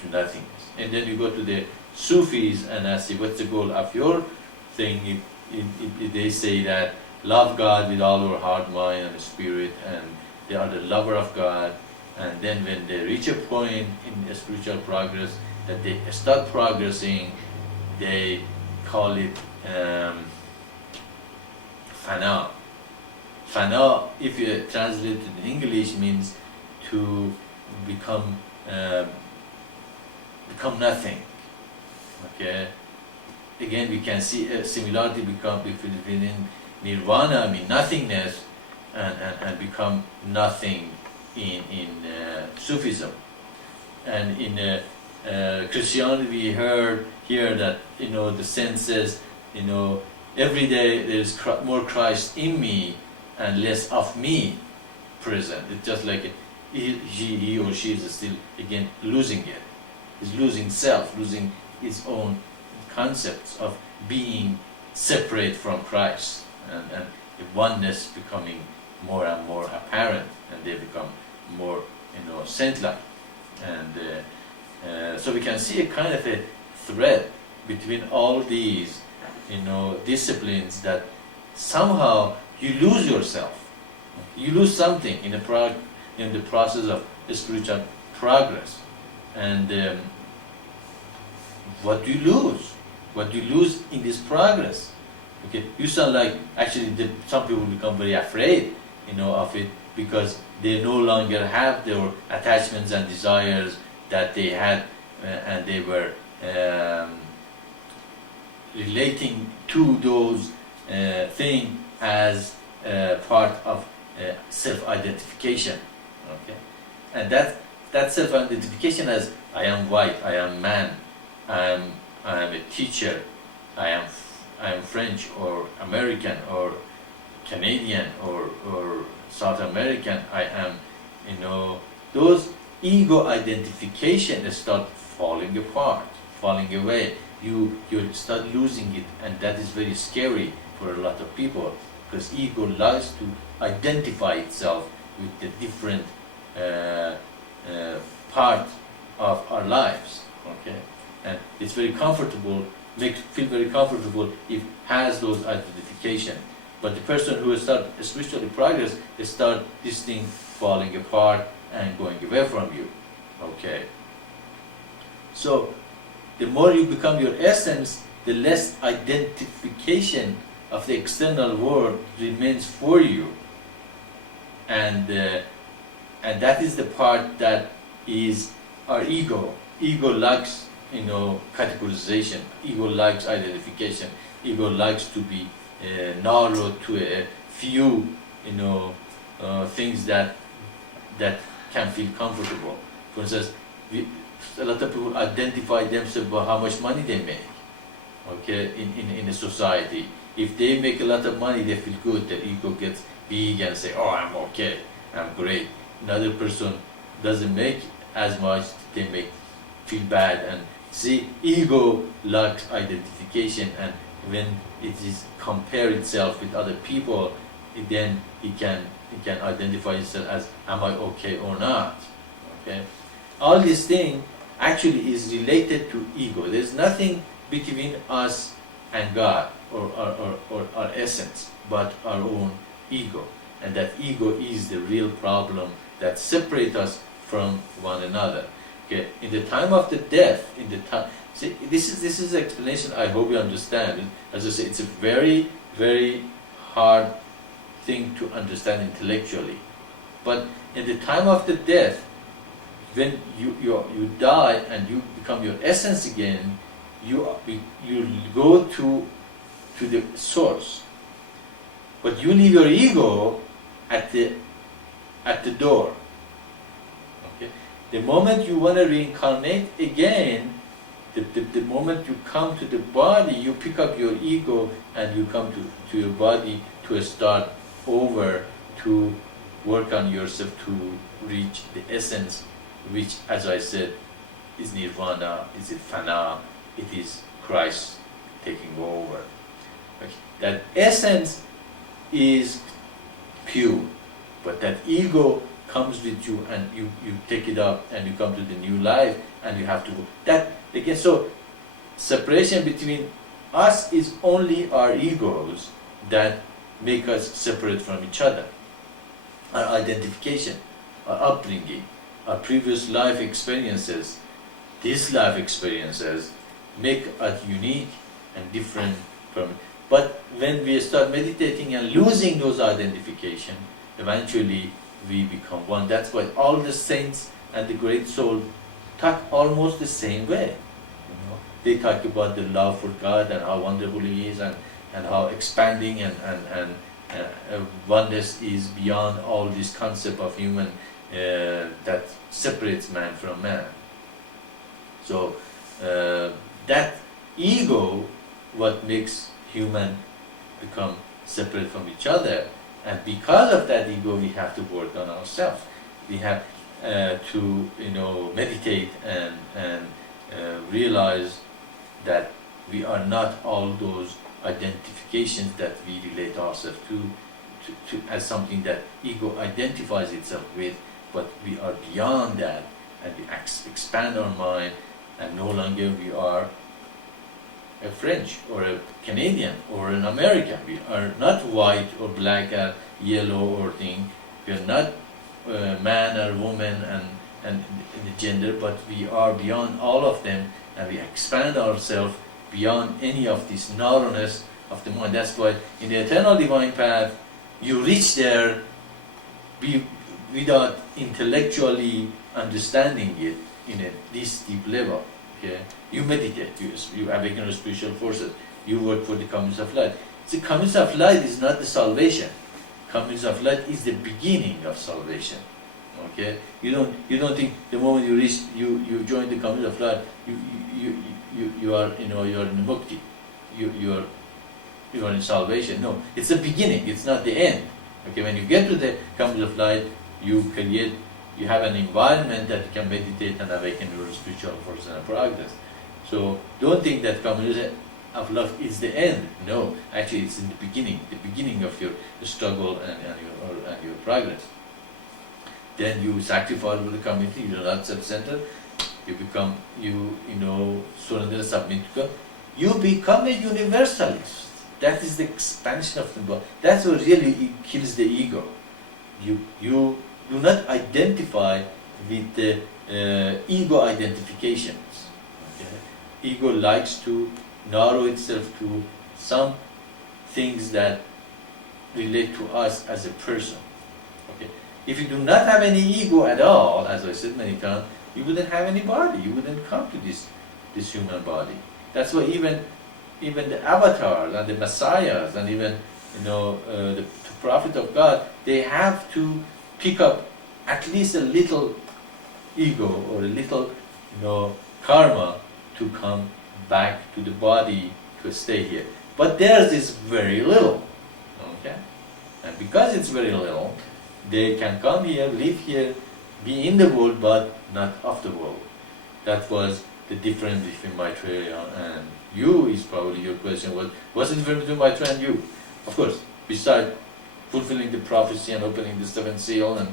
to nothingness, and then you go to the Sufis and ask you, what's the goal of your thing? If they say that love God with all our heart, mind and spirit, and they are the lover of God, and then when they reach a point in the spiritual progress that they start progressing, they call it fana. Fana, if you translate it in English, means to become nothing. Okay. Again, we can see a similarity between nirvana, I mean nothingness, and become nothing in Sufism. And in Christianity, we heard here that the senses, every day there is more Christ in me and less of me present. It's just like he or she is still again losing it. He's losing self, losing his own concepts of being separate from Christ, and the oneness becoming more and more apparent, and they become more saint-like. And so we can see a kind of a thread between all these disciplines, that somehow you lose yourself, you lose something in the process of spiritual progress. And what do you lose? What do you lose in this progress? Okay, you sound like actually some people become very afraid, of it because they no longer have their attachments and desires that they had, and they were relating to those things as part of self-identification. Okay, and that self-identification as I am white, I am man, I am a teacher, I am French or American or Canadian or South American, I am, those ego identification start falling apart, falling away. You start losing it, and that is very scary for a lot of people, because ego likes to identify itself with the different part of our lives. Okay, and it's very comfortable, feel very comfortable if has those identification. But the person who start spiritually progress, they start this thing falling apart and going away from you. Okay. So the more you become your essence, the less identification of the external world remains for you. And that is the part that is our ego. Ego likes, categorization. Ego likes identification. Ego likes to be narrowed to a few, things that can feel comfortable. For instance, a lot of people identify themselves by how much money they make. Okay, in a society, if they make a lot of money, they feel good. Their ego gets big and say, "Oh, I'm okay, I'm great." Another person doesn't make as much, they feel bad. And see, ego lacks identification, and when it is compare itself with other people, then it can identify itself as, am I okay or not? Okay, all this thing actually is related to ego. There's nothing between us and God or our essence, but our own ego, and that ego is the real problem that separates us from one another. Okay, in the time of the death, see, this is the explanation. I hope you understand it. As I say, it's a very, very hard thing to understand intellectually. But in the time of the death, when you die and you become your essence again, you go to the source. But you leave your ego at the door. Okay? The moment you want to reincarnate again, the moment you come to the body, you pick up your ego and you come to your body to start over, to work on yourself to reach the essence, which, as I said, is nirvana, is it fana, it is Christ taking over. Okay. That essence is pure, but that ego comes with you, and you take it up and you come to the new life, and you have to go. That again, so separation between us is only our egos that make us separate from each other. Our identification, our upbringing, our previous life experiences, these life experiences make us unique and different from. But when we start meditating and losing those identification, eventually we become one. That's why all the saints and the great soul talk almost the same way. They talk about the love for God and how wonderful He is, and how expanding and oneness is beyond all this concept of human that separates man from man. So that ego, what makes human become separate from each other, and because of that ego, we have to work on ourselves. We have to meditate and realize that we are not all those identifications that we relate ourselves to as something that ego identifies itself with, but we are beyond that, and we expand our mind, and no longer we are a French or a Canadian or an American. We are not white or black or yellow or thing. We are not man or woman and the gender, but we are beyond all of them, and we expand ourselves beyond any of this narrowness of the mind. That's why in the eternal divine path, you reach there without intellectually understanding it in this deep level. Okay, you meditate, you awaken your spiritual forces, you work for the comings of light. The comings of light is not the salvation. Comings of light is the beginning of salvation. Okay, you don't think the moment you reach you join the comings of light, you are you are in mukti, you are in salvation. No, it's the beginning. It's not the end. Okay, when you get to the comings of light, you have an environment that you can meditate and awaken your spiritual force and progress. So don't think that comings of love is the end. No, actually it's in the beginning of your struggle and your progress. Then you sacrifice with the community, you are not self-centered, you become, surrender and submit to God. You become a universalist. That is the expansion of the body. That's what really kills the ego. You do not identify with the ego identifications. Okay? Ego likes to narrow itself to some things that relate to us as a person. Okay? If you do not have any ego at all, as I said many times, you wouldn't have any body. You wouldn't come to this human body. That's why even the avatars and the messiahs and even the prophet of God, they have to pick up at least a little ego or a little karma to come back to the body to stay here. But theirs is very little. Okay? And because it's very little, they can come here, live here, be in the world, but not of the world. That was the difference between Maitreya and you, is probably your question was. What's the difference between Maitreya and you? Of course, besides fulfilling the prophecy and opening the seventh seal and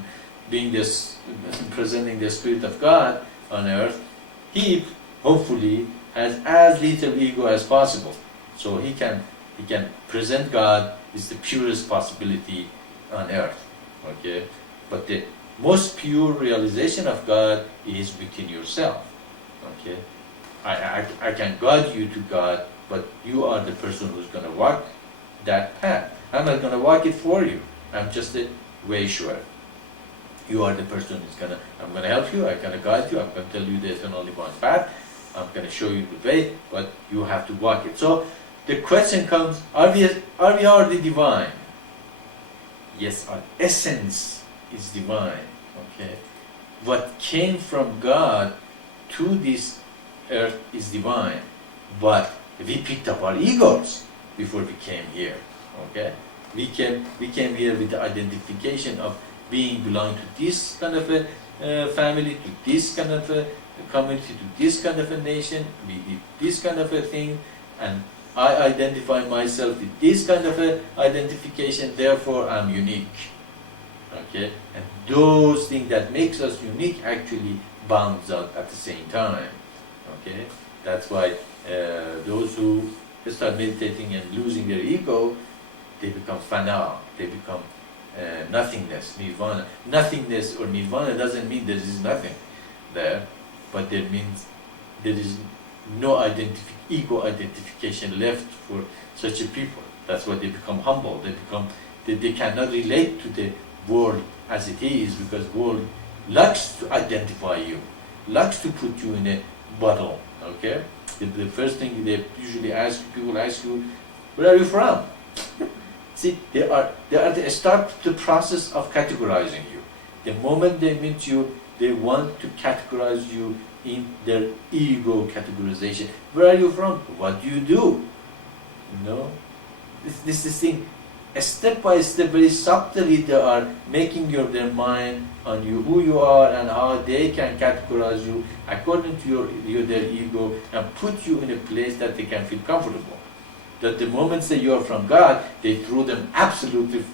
being this, presenting the Spirit of God on earth, he hopefully has as little ego as possible. So he can present God with the purest possibility on earth. Okay, but the most pure realization of God is within yourself. Okay, I can guide you to God, but you are the person who's going to walk that path. I'm not going to walk it for you. I'm just a way shower. You are the person who's I'm going to help you. I'm going to guide you. I'm going to tell you the eternal divine path. I'm going to show you the way, but you have to walk it. So the question comes: Are we already divine? Yes, our essence is divine. Okay, what came from God to this earth is divine, but we picked up our egos before we came here. Okay, we came here with the identification of belong to this kind of a family, to this kind of a community, to this kind of a nation. We did this kind of a thing, and I identify myself with this kind of a identification, therefore I'm unique. Okay? And those things that makes us unique actually bounds out at the same time. Okay? That's why those who start meditating and losing their ego, they become fana, they become nothingness, nirvana. Nothingness or nirvana doesn't mean there is nothing there, but that means there is no ego identification left for such a people. That's why they become humble. They cannot relate to the world as it is, because world likes to identify you, likes to put you in a bottle. Okay, the first thing they usually people ask you, where are you from? See, they are to start the process of categorizing you. The moment they meet you, they want to categorize you in their ego categorization. Where are you from? What do you do? This thing, step by step, very subtly, they are making their mind on you, who you are, and how they can categorize you according to their ego, and put you in a place that they can feel comfortable. That the moment that you are from God, they throw them absolutely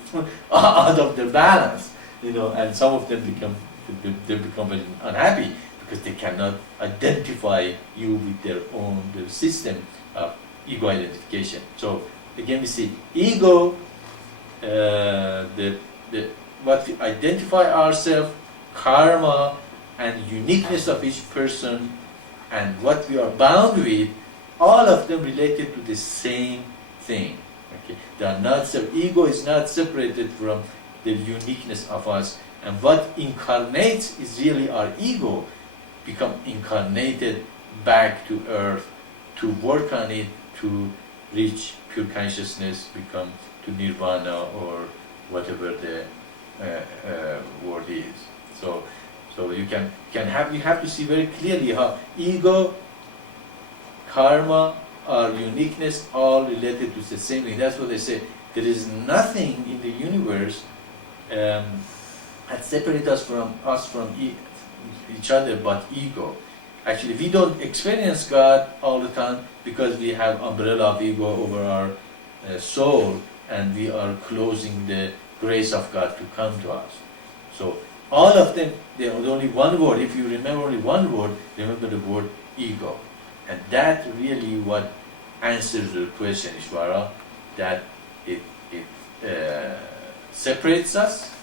out of their balance, and some of them become very unhappy because they cannot identify you with their system of ego identification. So again, we see ego, what we identify ourselves, karma, and uniqueness of each person, and what we are bound with, all of them related to the same thing. Okay, they are not. Ego is not separated from the uniqueness of us, and what incarnates is really our ego, become incarnated back to earth, to work on it, to reach pure consciousness, become to nirvana or whatever the word is. So you have to see very clearly how ego, karma, or uniqueness all related to the same thing. That's what they say. There is nothing in the universe that separates us from each other but ego. Actually, we don't experience God all the time because we have umbrella of ego over our soul, and we are closing the grace of God to come to us. So all of them, there was only one word. If you remember only one word, remember the word ego. And that really what answers the question, Ishvara, that it separates us.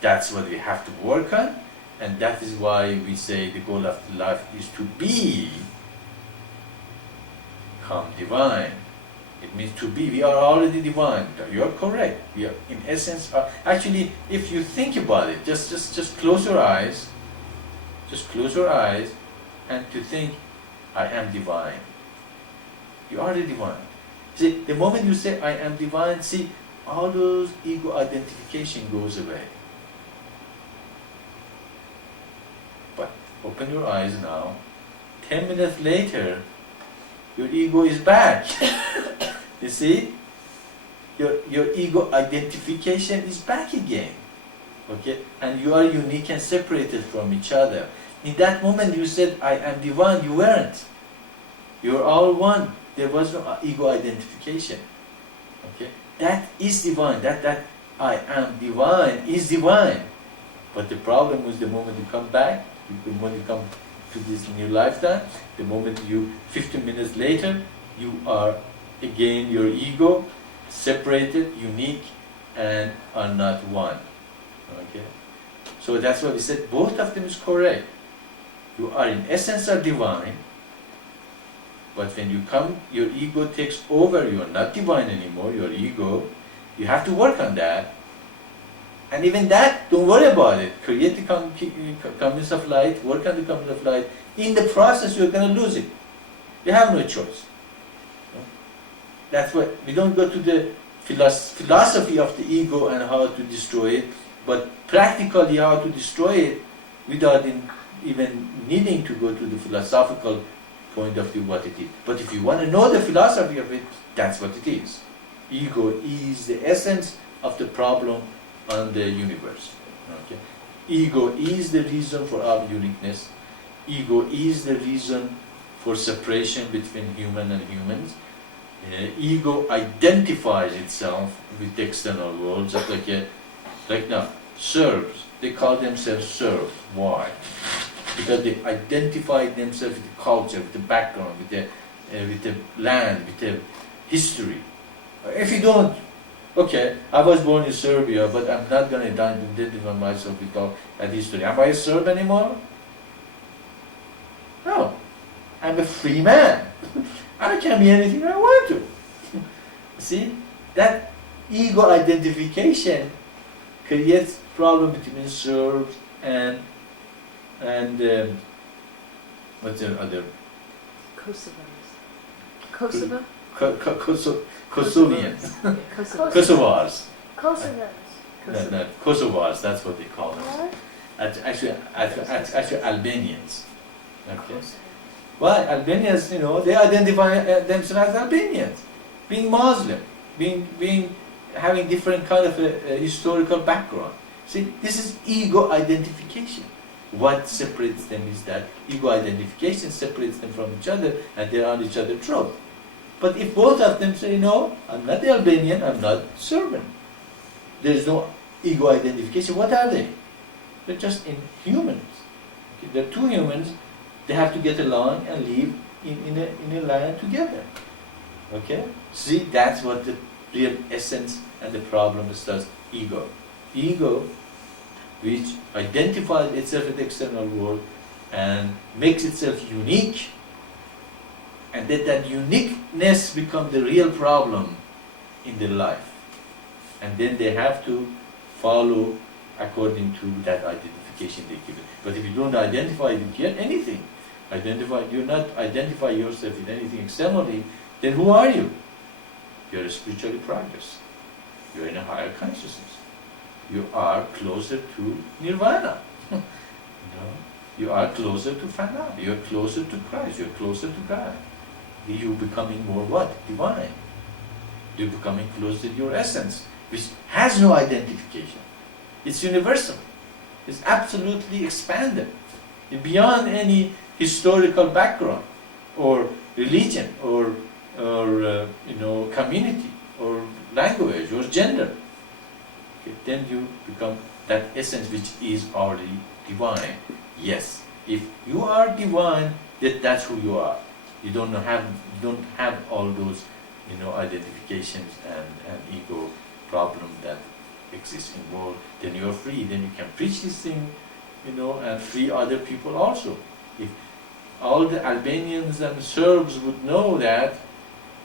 That's what we have to work on. And that is why we say the goal of life is to become divine. It means to be. We are already divine. You are correct. We are, in essence, actually, if you think about it, just close your eyes. Just close your eyes, and to think, I am divine. You are the divine. See, the moment you say, I am divine, see, all those ego identification goes away. But open your eyes now. 10 minutes later, your ego is back. You see? Your ego identification is back again. Okay? And you are unique and separated from each other. In that moment you said, I am divine, you weren't. You're all one. There was no ego identification. Okay? That is divine. That I am divine is divine. But the problem was the moment you come back, the moment you come to this new lifetime, the moment 15 minutes later, you are again your ego, separated, unique, and are not one. Okay? So that's why we said both of them is correct. You are in essence are divine, but when you come, your ego takes over. You are not divine anymore, your ego. You have to work on that. And even that, don't worry about it. Create the commons of light, work on the commons of light. In the process, you're going to lose it. You have no choice. That's why we don't go to the philosophy of the ego and how to destroy it, but practically how to destroy it without even needing to go to the philosophical point of view what it is. But if you want to know the philosophy of it, that's what it is. Ego is the essence of the problem on the universe. Okay? Ego is the reason for our uniqueness. Ego is the reason for separation between human and humans. Ego identifies itself with the external world, just like now, serfs, they call themselves serfs. Why? Because they identify themselves with the culture, with the background, with the land, with the history. If you don't, okay, I was born in Serbia, but I'm not going to identify myself with all that history. Am I a Serb anymore? No. I'm a free man. I can be anything I want to. See? That ego identification creates problem between Serbs and what's the other? Kosovo? Kosovians. Kosovo. Kosovars. Kosovars. No, Kosovars, that's what they call them. What? Actually Albanians. Okay. Well, Albanians, they identify themselves as Albanians, being Muslim, having different kind of a historical background. See, this is ego identification. What separates them is that ego identification separates them from each other, and they're on each other's throat. But if both of them say, no, I'm not Albanian, I'm not Serbian, there's no ego identification, what are they? They're just humans. Okay? They're two humans. They have to get along and live in a land together. Okay? See, that's what the real essence and the problem is. Does ego. Ego, which identifies itself with the external world and makes itself unique, and that uniqueness becomes the real problem in their life. And then they have to follow according to that identification they give it. But if you don't identify with anything, you not identify yourself with anything externally, then who are you? You're spiritually progressed. You're in a higher consciousness. You are closer to nirvana. You are closer to Fana. You're closer to Christ. You're closer to God. You're becoming more what? Divine. You're becoming closer to your essence, which has no identification. It's universal. It's absolutely expanded beyond any historical background or religion or community or language or gender. Okay, then you become that essence which is already divine. Yes, if you are divine, that's who you are. You don't have all those identifications and ego problem that exists in the world. Then you are free. Then you can preach this thing, and free other people also. If all the Albanians and Serbs would know that,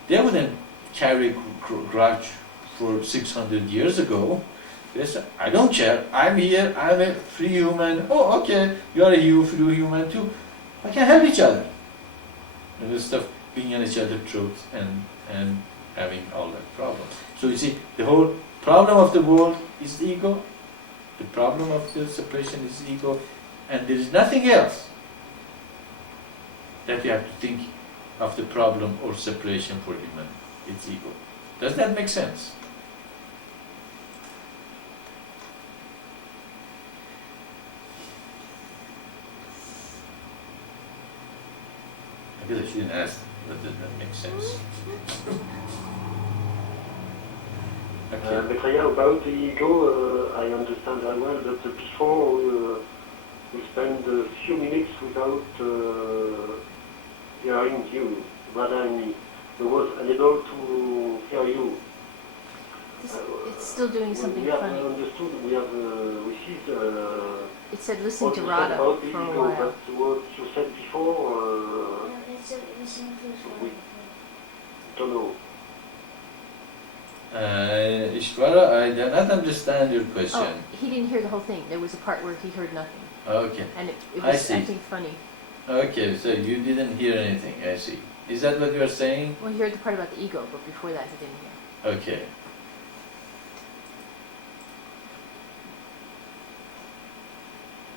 they wouldn't carry grudge for 600 years ago. They say, I don't care, I'm here, I'm a free human. Oh, okay, you are a free human too. We can help each other. Instead of being on each other's throats and having all that problem. So you see, the whole problem of the world is the ego. The problem of the separation is the ego. And there is nothing else that you have to think of the problem or separation for human. It's ego. Does that make sense? I guess I shouldn't ask, but does that make sense? Okay. Maitreya, about the ego, I understand very well that before we spend a few minutes without hearing you, rather than me. I was unable to hear you. It's still doing something we have funny. understood, we have received It said listen what to you Radha said about the for a ego, while. but what you said before, we don't know. Ishvara, I do not understand your question. Oh, he didn't hear the whole thing. There was a part where he heard nothing. Okay. And it I was see. acting funny. Okay, so you didn't hear anything, I see. Is that what you are saying? Well, he heard the part about the ego, but before that he didn't hear. Okay.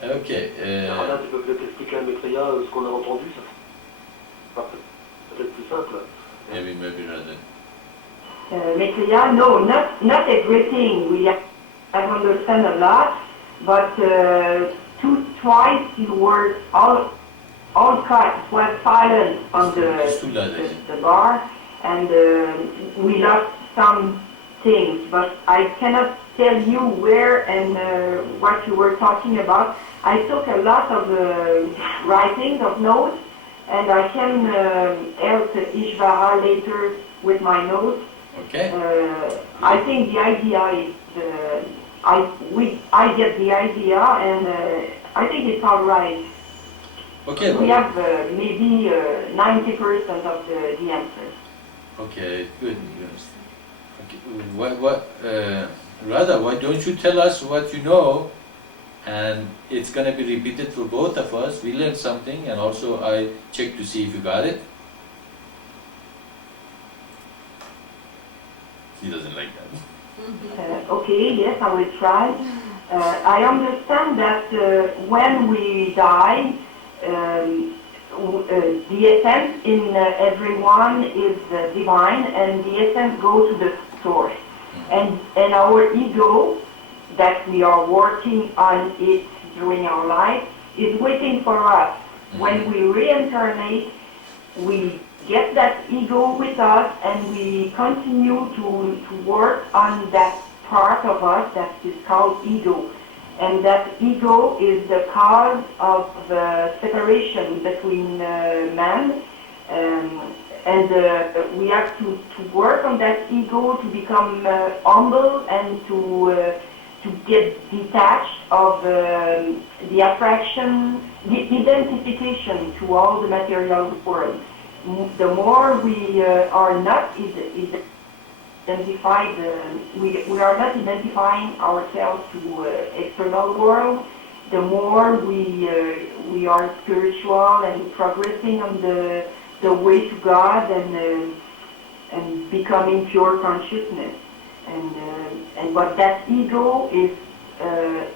Okay. Voilà, tu peux peut-être expliquer à Maitreya ce qu'on a entendu, ça sera peut-être plus simple. Maybe rather. Maitreya, no, not everything. We have understand a lot, but twice you were all cut, was silent on the bar, and we lost some things, but I cannot tell you where and what you were talking about. I took a lot of writings of notes, and I can help Ishvara later with my notes. Okay. I think the idea is, I get the idea, and I think it's all right. Okay. We have maybe 90% of the answers. Okay, good. Okay. Radha, why don't you tell us what you know, and it's going to be repeated for both of us. We learned something, and also I check to see if you got it. He doesn't like that. Okay, yes, I will try. I understand that when we die, the essence in everyone is divine, and the essence goes to the source. And our ego, that we are working on it during our life, is waiting for us. When we reincarnate, we get that ego with us, and we continue to work on that part of us that is called ego. And that ego is the cause of the separation between man, and we have to work on that ego to become humble and to get detached of the attraction, the identification to all the material world. The more we are not identify we are not identifying ourselves to external world. The more we are spiritual and progressing on the way to God and becoming pure consciousness. And what that ego is,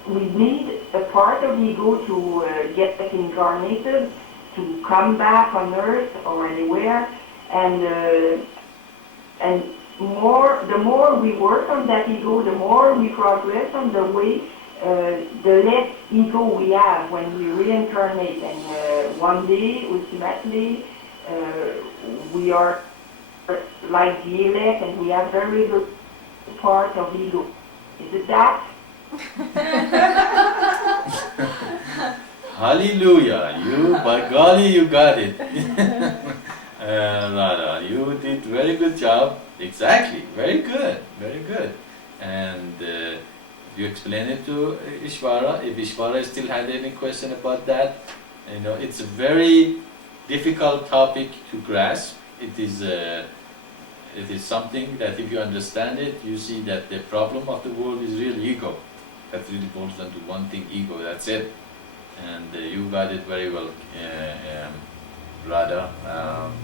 we need a part of ego to get incarnated, to come back on earth or anywhere, and the more we work on that ego, the more we progress on the way, the less ego we have when we reincarnate. And one day, ultimately, we are like the elect, and we have very little part of ego. Is it that? Hallelujah! You, by golly, you got it. Radha, you did very good job. Exactly, very good, very good. And you explained it to Ishvara. If Ishvara still had any question about that, you know, it's a very difficult topic to grasp. It is something that if you understand it, you see that the problem of the world is real ego. That really boils down to one thing, ego, that's it. And you got it very well, Radha.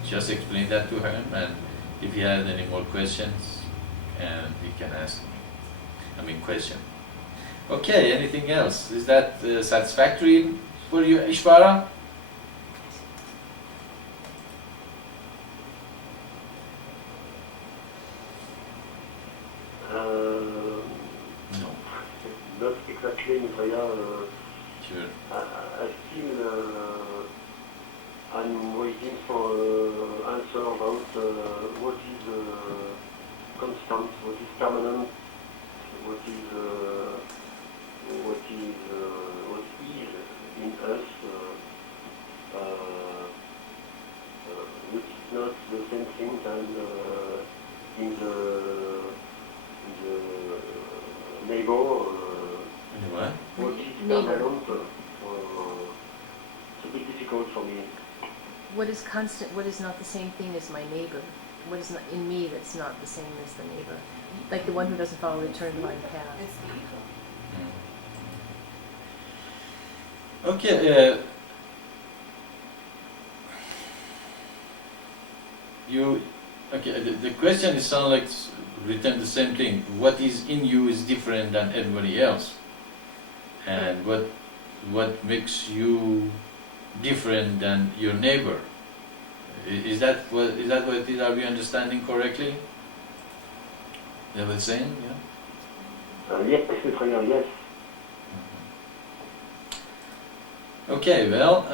Just explain that to him, and if he has any more questions, he can ask me. Question. Okay, anything else? Is that satisfactory for you, Ishvara? No. Not exactly, Maitreya. Sure. I still I'm waiting for answer about what is constant, what is permanent, what is in us, which is not the same thing than in the neighbor. Anyway. What is Neighbor. permanent? It's a bit difficult for me. What is constant? What is not the same thing as my neighbor? What is not in me that's not the same as the neighbor? Like the one who doesn't follow the turned line path. It's the ego. Okay. The question is sound like written the same thing. What is in you is different than everybody else, and what makes you different than your neighbor? Is that what it is? Are we understanding correctly? Is that what it's saying? Yeah. Yes, Maitreya, yes. Okay, well,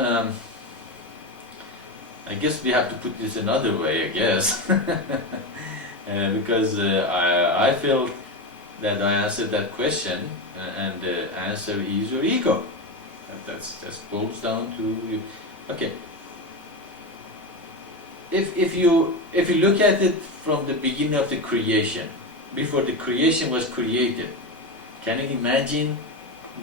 I guess we have to put this another way, I guess, because I feel that I answered that question, and the answer is your ego. That boils down to you. Okay. If you look at it from the beginning of the creation, before the creation was created, can you imagine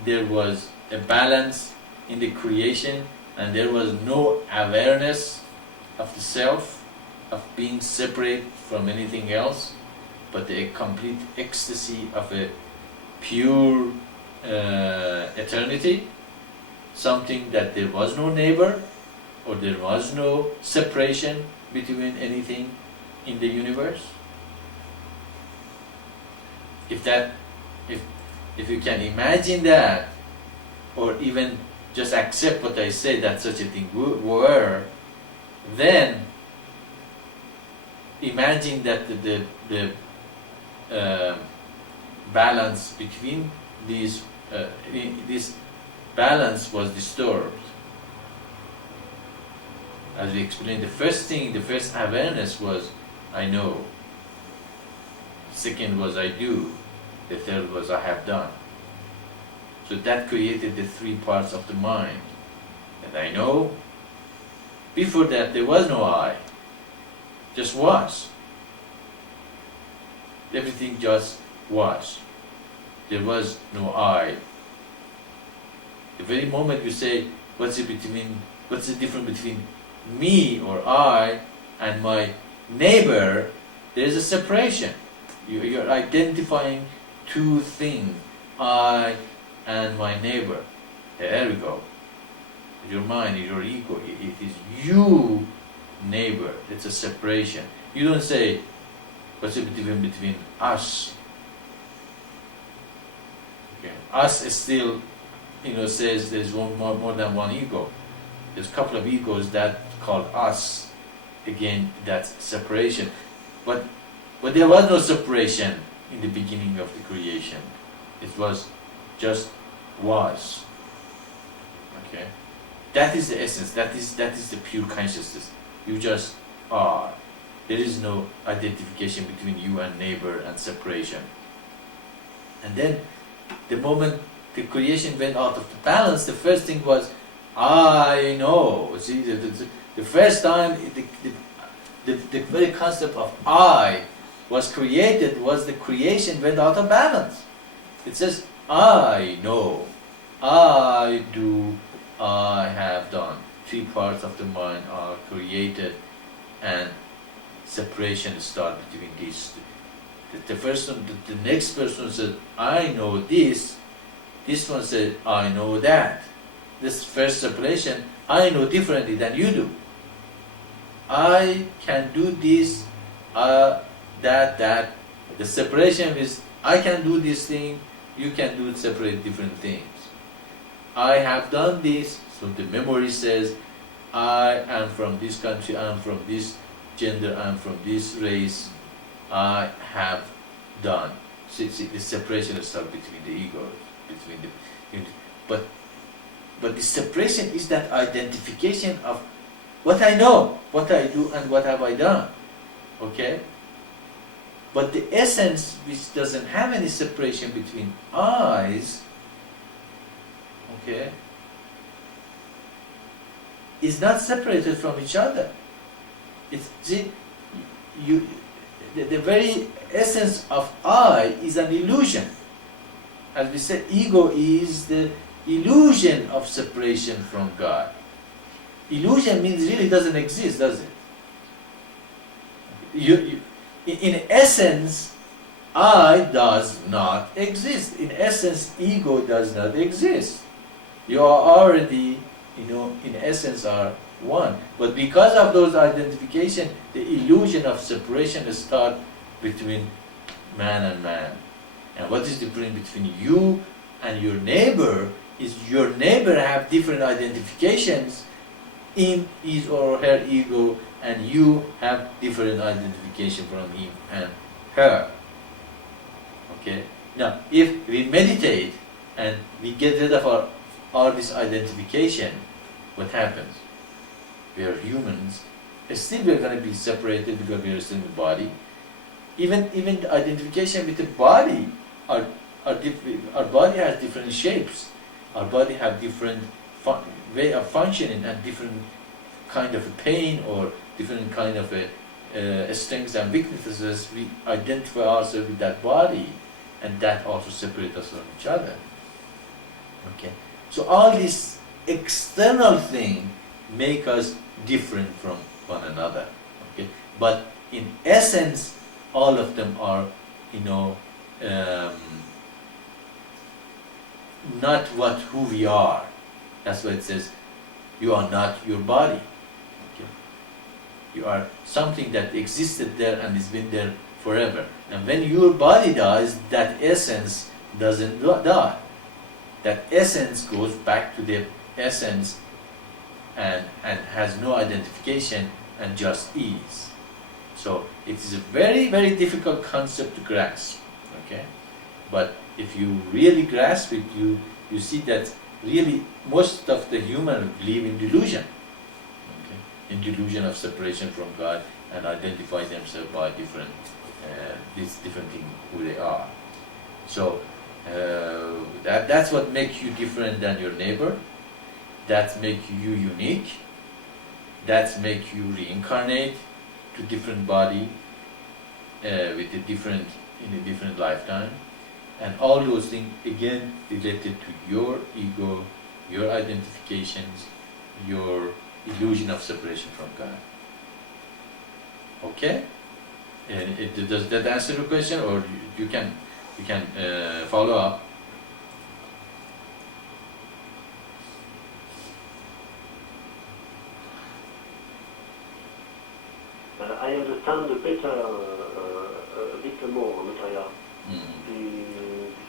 there was a balance in the creation and there was no awareness of the self, of being separate from anything else, but a complete ecstasy of a pure eternity? Something that there was no neighbor or there was no separation between anything in the universe? If you can imagine that, or even just accept what I say that such a thing were, then imagine that the balance between these this balance was disturbed. As we explained, the first awareness was I know. Second was I do. The third was I have done. So that created the three parts of the mind. And I know. Before that there was no I. Just was. Everything just was. There was no I. The very moment you say, what's the difference between me or I and my neighbor, there is a separation. You're identifying two things, I and my neighbor. There we go. Your mind, your ego, it is you, neighbor. It's a separation. You don't say, what's the difference between us? Okay. Us is still, says there's more than one ego. There's a couple of egos that called us. Again, that's separation. But there was no separation in the beginning of the creation. It was just was. Okay? That is the essence. That is the pure consciousness. You just are. There is no identification between you and neighbor and separation. And then, the moment the creation went out of the balance, the first thing was, I know. See, the first time the very concept of I was created was the creation went out of balance. It says, I know, I do, I have done. Three parts of the mind are created, and separation starts between these two. The first one, the next person said, I know this. This one said, I know that. This first separation, I know differently than you do. I can do this, that. The separation is, I can do this thing, you can do separate different things. I have done this, so the memory says, I am from this country, I am from this gender, I am from this race, I have done. See, the separation is starts between the ego, but the separation is that identification of what I know, what I do, and what have I done. Okay? But the essence, which doesn't have any separation between I's, okay, is not separated from each other. It's, see, the very essence of I is an illusion. As we said, ego is the illusion of separation from God. Illusion means really doesn't exist, does it? In essence, I does not exist. In essence, ego does not exist. You are already, in essence are one. But because of those identification, the illusion of separation starts between man and man. And what is the difference between you and your neighbor is your neighbor have different identifications in his or her ego, and you have different identification from him and her. Okay? Now, if we meditate and we get rid of all this identification, what happens? We are humans. Still we are going to be separated because we are still in the body. Even the identification with the body, our body has different shapes. Our body has different way of functioning and different kind of a pain or different kind of strengths and weaknesses. We identify ourselves with that body, and that also separates us from each other. Okay, so all these external things make us different from one another. Okay, but in essence, all of them are, not who we are. That's why it says, you are not your body. Okay? You are something that existed there and has been there forever. And when your body dies, that essence doesn't die. That essence goes back to the essence and has no identification and just is. So it is a very, very difficult concept to grasp. Okay? But if you really grasp it, you see that really most of the humans live in delusion. Okay? In delusion of separation from God and identify themselves by these different things who they are. So that's what makes you different than your neighbor. That makes you unique. That makes you reincarnate to different body with in a different lifetime. And all those things, again, related to your ego, your identifications, your illusion of separation from God. Okay? Does that answer your question, or you can follow up? I understand a bit more, Maitreya. The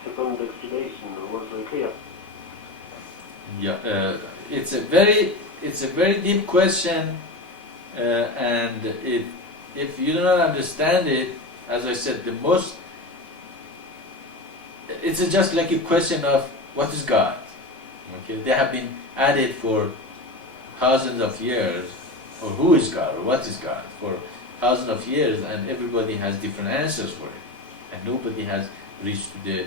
second explanation was clear. Yeah, it's a very deep question, and if you do not understand it, as I said, it's just like a question of what is God. Okay, they have been at it for thousands of years, or who is God, or what is God, for thousands of years, and everybody has different answers for it, and nobody has reached the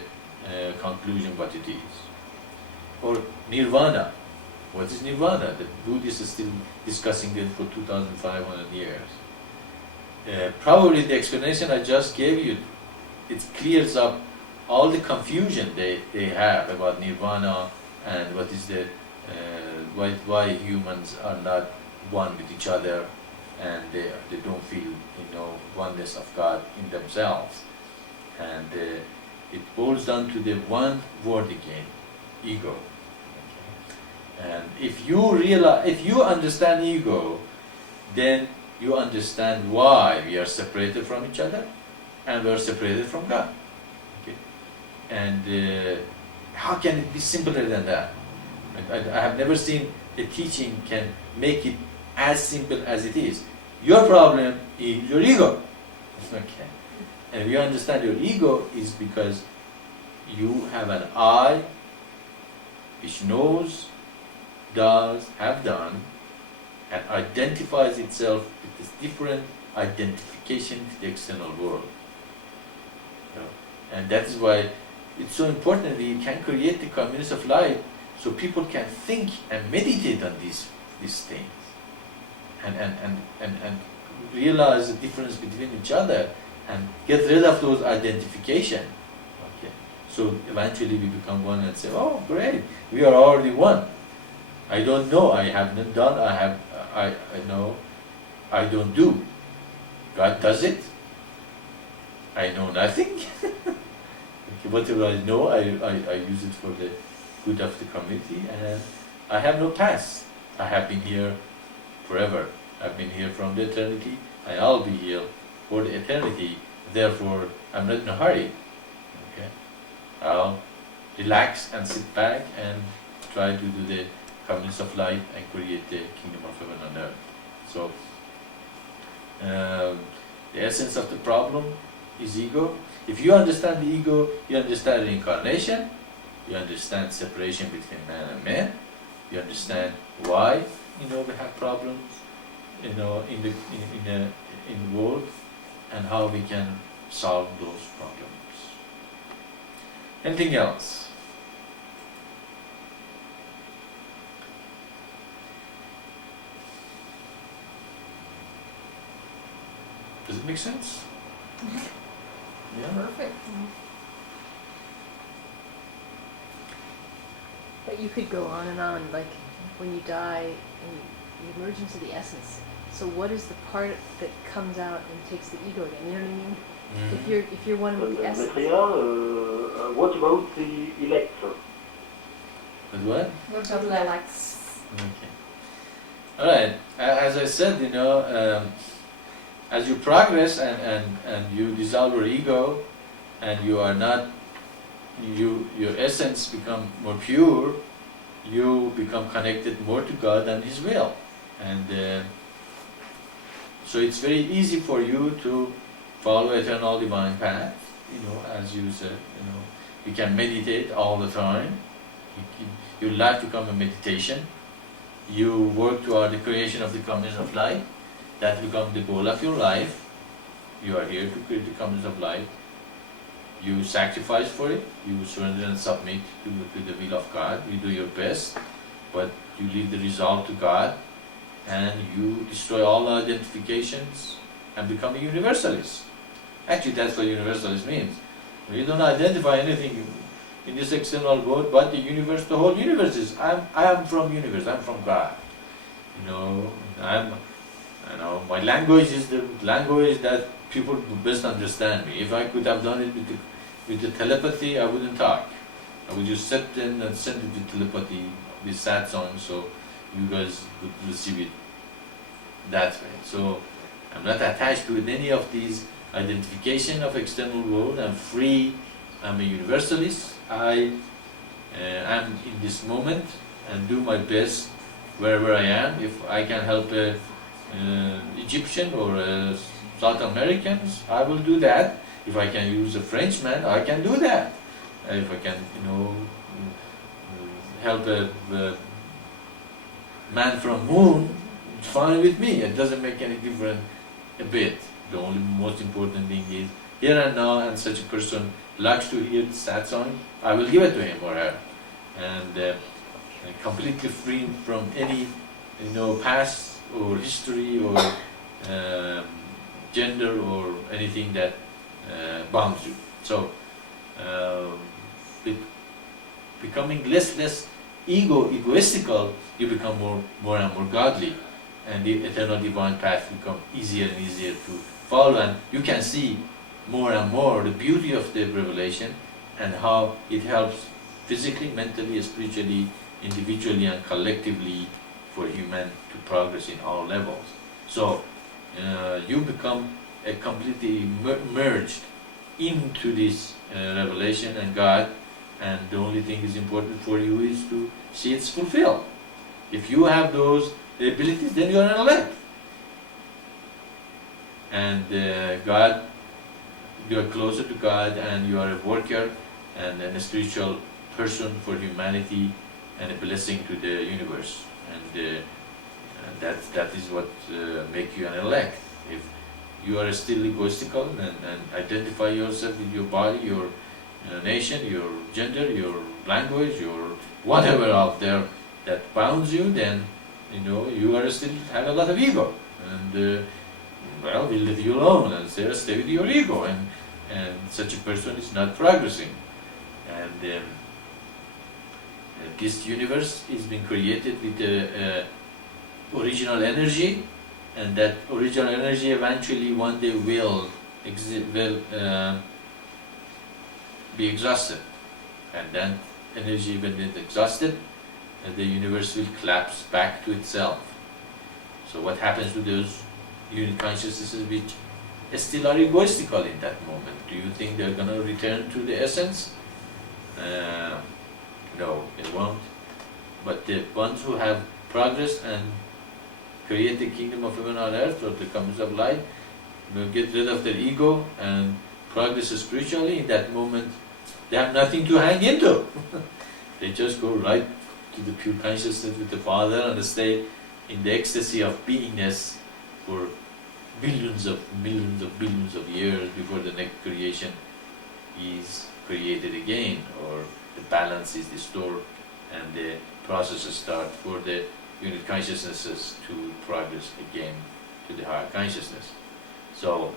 conclusion what it is. Or nirvana. What is nirvana? The Buddhists are still discussing it for 2,500 years. Probably the explanation I just gave you, it clears up all the confusion they have about nirvana and what is the why humans are not one with each other, and they don't feel oneness of God in themselves. And it boils down to the one word again, ego. Okay? And if you understand ego, then you understand why we are separated from each other and we are separated from God. Okay? And how can it be simpler than that? I have never seen a teaching can make it as simple as it is. Your problem is your ego. Okay? And if you understand your ego is because you have an I which knows, does, have done, and identifies itself with this different identification with the external world. And that is why it's so important that we can create the communities of light so people can think and meditate on these things and realize the difference between each other and get rid of those identification. Okay. So eventually we become one and say, oh great, we are already one. I don't know, I haven't done, I know, I don't do. God does it. I know nothing. Okay, whatever I know, I use it for the good of the community, and I have no past. I have been here forever. I've been here from the eternity, and I'll be here for the eternity. Therefore, I'm not in a hurry. Okay? I'll relax and sit back and try to do the communities of light and create the kingdom of heaven on earth. So, the essence of the problem is ego. If you understand the ego, you understand reincarnation, you understand separation between man and man, you understand why we have problems in the world, and how we can solve those problems. Anything else? Does it make sense? Yeah. Perfect. But you could go on and on, like when you die and you merge into the essence. So what is the part that comes out and takes the ego again? You know what I mean? Mm. If you're one with the essence. Maitreya, what about the elect? But what? What about lilacs? Okay. All right. As I said, as you progress and you dissolve your ego, and you are not, your essence become more pure, you become connected more to God and His will, and so it's very easy for you to follow eternal divine path. As you said, you can meditate all the time. Your life become a meditation. You work toward the creation of the communities of light. That becomes the goal of your life. You are here to create the communities of light. You sacrifice for it. You surrender and submit to the will of God. You do your best, but you leave the result to God, and you destroy all identifications and become a universalist. Actually, that's what universalist means. You don't identify anything in this external world but the universe. The whole universe is, I am from universe, I'm from God. My language is the language that people would best understand me. If I could have done it with the telepathy, I wouldn't talk. I would just sit in and send it with telepathy, with Satsang, so you guys would receive it that way. So I'm not attached to any of these identification of external world. I'm free. I'm a universalist. I am in this moment and do my best wherever I am. If I can help Egyptian or South Americans, I will do that. If I can use a Frenchman, I can do that. If I can, help a man from moon, it's fine with me. It doesn't make any difference a bit. The only most important thing is here and now, and such a person likes to hear the satsang, I will give it to him or her, and completely free from any, past or history or gender or anything that bounds you. So, becoming less egoistical, you become more and more godly, and the eternal divine path becomes easier and easier to follow, and you can see more and more the beauty of the revelation and how it helps physically, mentally, spiritually, individually and collectively for human to progress in all levels. So you become completely merged into this revelation and God, and the only thing is important for you is to see it's fulfilled. If you have those abilities, then you are an elect. And God, you are closer to God, and you are a worker and a spiritual person for humanity and a blessing to the universe. And that is what makes you an elect. If you are still egoistical and identify yourself with your body, your nation, your gender, your language, your whatever out there that bounds you, then you are still have a lot of ego, and we'll leave you alone and stay with your ego, and such a person is not progressing. And this universe is being created with the original energy, and that original energy eventually one day will be exhausted, and then energy, when it's exhausted, the universe will collapse back to itself. So what happens to those unit consciousnesses which still are egoistical in that moment? Do you think they're going to return to the essence? No, they won't. But the ones who have progressed and create the kingdom of heaven on earth, or the kingdoms of light, will get rid of their ego and progress spiritually. In that moment, they have nothing to hang into. They just go right to the pure consciousness with the Father and stay in the ecstasy of beingness for billions of years before the next creation is created again, or the balance is restored and the processes start for the unit consciousnesses to progress again to the higher consciousness. So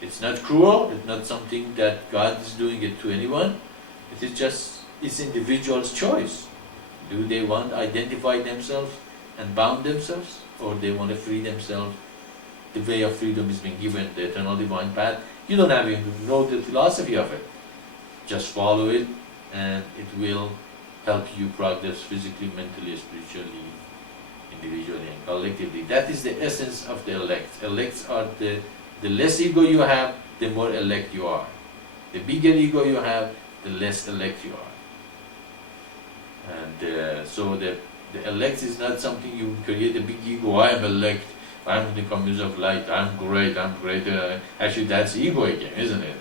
it's not cruel, it's not something that God is doing it to anyone. It is just it's individual's choice. Do they want to identify themselves and bound themselves, or they want to free themselves? The way of freedom is being given, the eternal divine path. You don't have even know the philosophy of it. Just follow it, and it will help you progress physically, mentally, spiritually, individually and collectively. That is the essence of the elect. Elects are the less ego you have, the more elect you are. The bigger ego you have, the less elect you are. And so the elect is not something you create a big ego. I am elect. I'm the communist of light. I'm great. I'm greater. Actually, that's ego again, isn't it?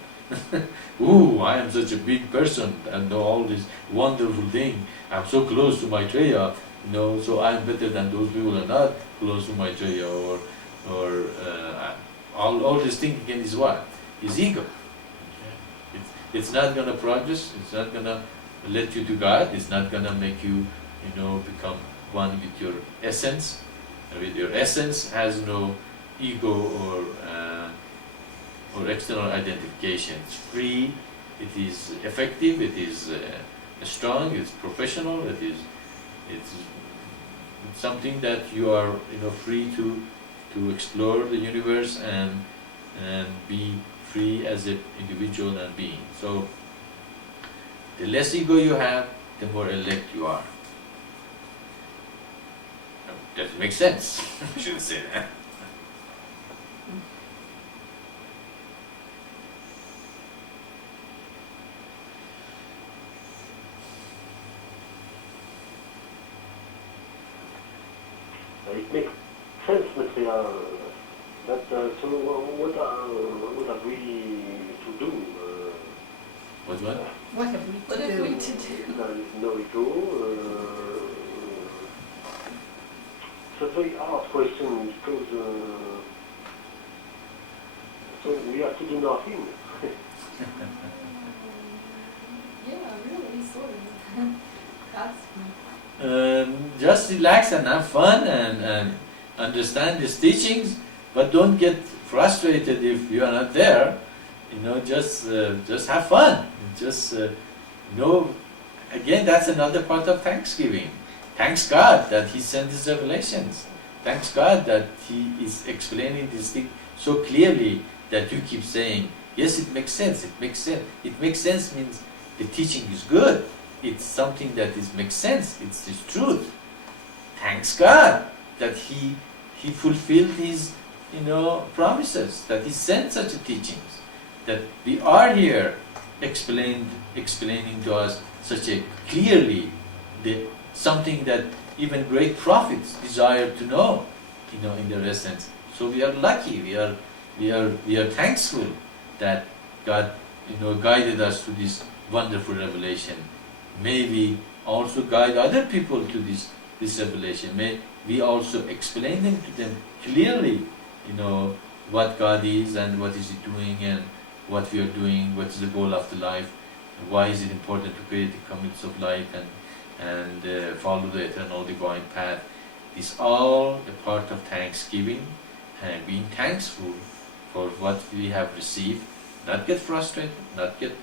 Ooh, I am such a big person and know all this wonderful thing. I'm so close to Maitreya, so I'm better than those people who are not close to Maitreya, or all this thing again is what? Is ego. It's not going to progress. It's not going to let you to God. It's not going to make you, become one with your essence. With your essence has no ego or external identification. It's free. It is effective. It is strong. It's professional. It's something that you are free to explore the universe and and be free as an individual and being. So the less ego you have, the more elect you are. Does it make sense? I shouldn't say that. It makes sense, Maitreya. But so what are we to do? What? What have we What to have do? we to do? There is no ego. It's a very hard question because so we have to do nothing. Yeah, really, sort of. That's Just relax and have fun and understand these teachings, but don't get frustrated if you are not there. Just have fun. Just again, that's another part of Thanksgiving. Thanks God that He sent these revelations. Thanks God that He is explaining this thing so clearly that you keep saying, yes, it makes sense. It makes sense. It makes sense means the teaching is good. It's something that makes sense. It's His truth. Thanks God that He fulfilled His promises, that He sent such teachings, that we are here explaining to us such a clearly something that even great prophets desire to know, in their essence. So we are lucky. We are thankful that God guided us to this wonderful revelation. May we also guide other people to this revelation. May we also explain them to them clearly, what God is and what is He doing and what we are doing, what is the goal of the life, why is it important to create the communities of light and follow the eternal divine path. It's all a part of thanksgiving and being thankful for what we have received. Not get frustrated, not get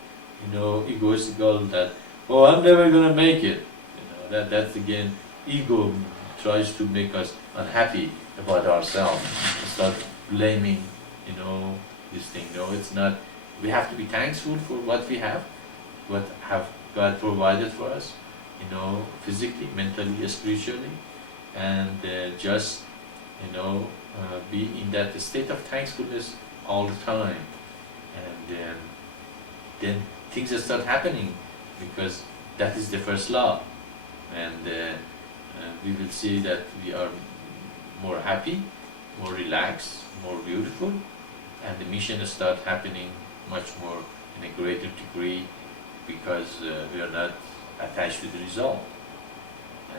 egoistical that, oh, I'm never going to make it. That's again, ego tries to make us unhappy about ourselves. Start blaming, this thing. No, it's not. We have to be thankful for what we have, what have God provided for us, physically, mentally, spiritually, and just, be in that state of thankfulness all the time. And then things will start happening, because that is the first law. And we will see that we are more happy, more relaxed, more beautiful, and the mission will start happening much more in a greater degree, because we are not attached to the result.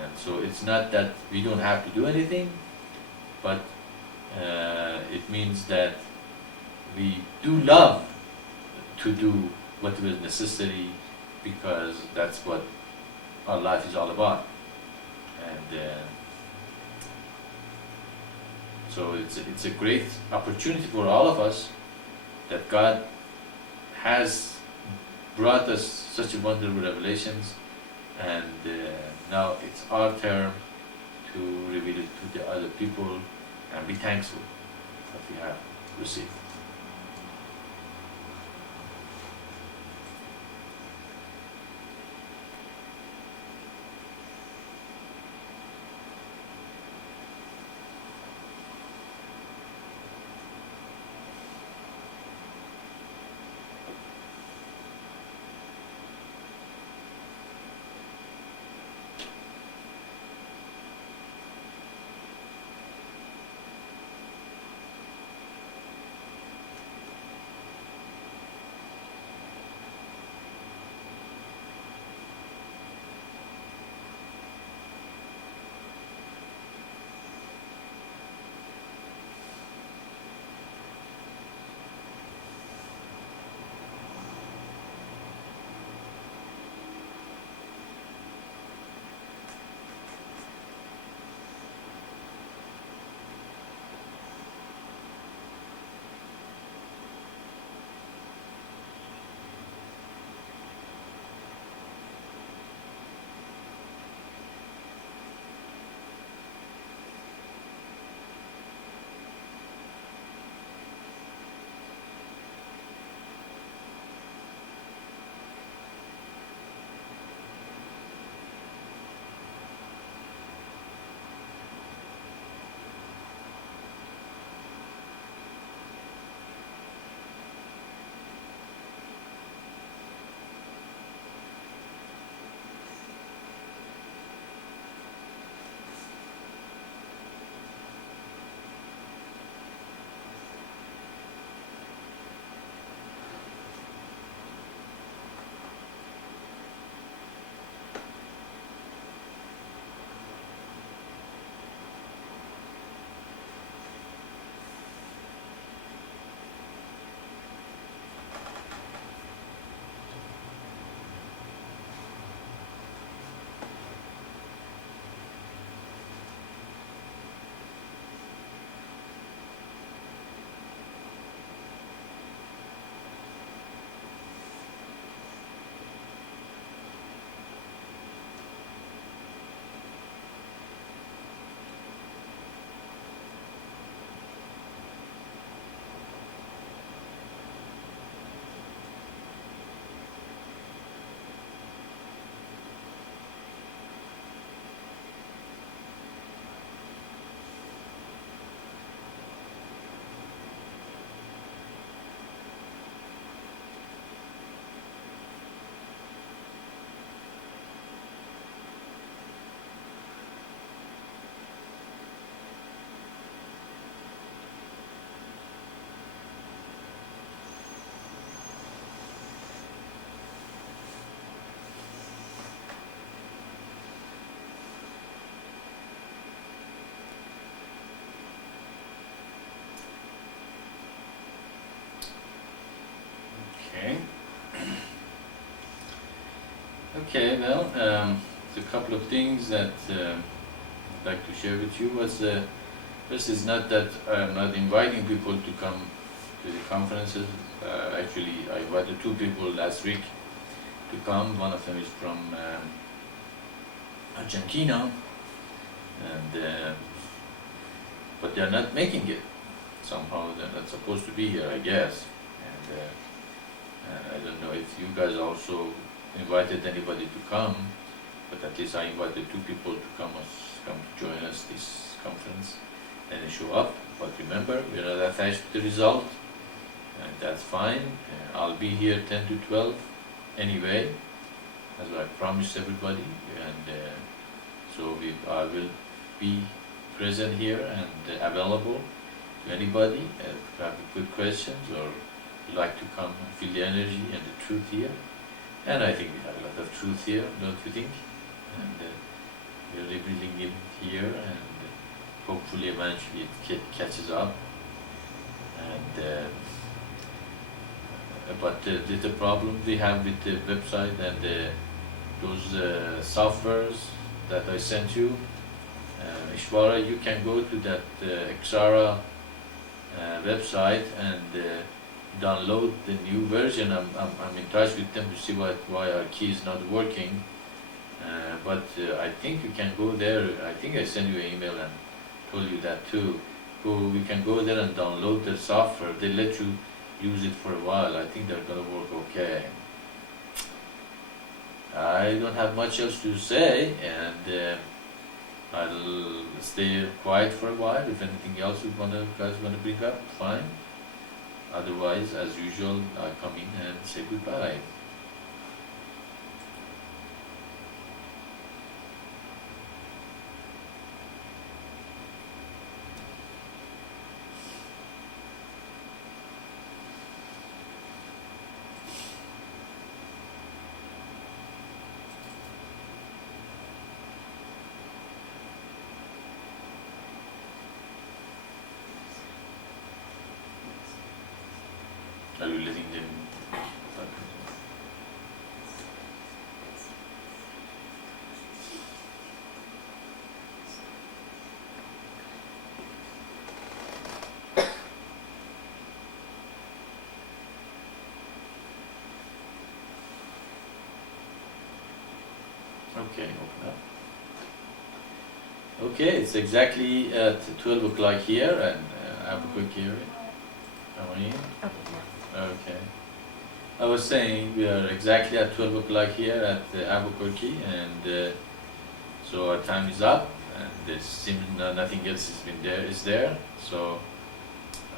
And so it's not that we don't have to do anything, but it means that we do love to do what was necessary, because that's what our life is all about. And so it's a great opportunity for all of us that God has brought us such wonderful revelations, and now it's our turn to reveal it to the other people and be thankful that we have received. Okay, well, there's a couple of things that I'd like to share with you. First is not that I'm not inviting people to come to the conferences. Actually, I invited 2 people last week to come. One of them is from Argentina, and but they're not making it. Somehow they're not supposed to be here, I guess. And I don't know if you guys also invited anybody to come, but at least I invited 2 people to come to join us this conference, and they show up. But remember, we're not attached to the result, and that's fine. I'll be here 10 to 12 anyway, as I promised everybody, and so I will be present here and available to anybody if you have good questions or like to come and feel the energy and the truth here. And I think we have a lot of truth here, don't you think? And we're living it here, and hopefully eventually it catches up. And but the problem we have with the website and those softwares that I sent you, Ishvara, you can go to that Xara website and download the new version. I'm in touch with them to see why our key is not working. But I think you can go there. I think I sent you an email and told you that too. We can go there and download the software. They let you use it for a while. I think they're gonna work okay. I don't have much else to say, and I'll stay quiet for a while. If anything else you guys wanna bring up, fine. Otherwise, as usual, I'll come in and say goodbye. Are you letting them? Okay, open up. Okay, it's exactly at 12 o'clock here in Albuquerque area. How are you? Okay. I was saying we are exactly at 12 o'clock here at Albuquerque, and so our time is up, and there seems nothing else is there. So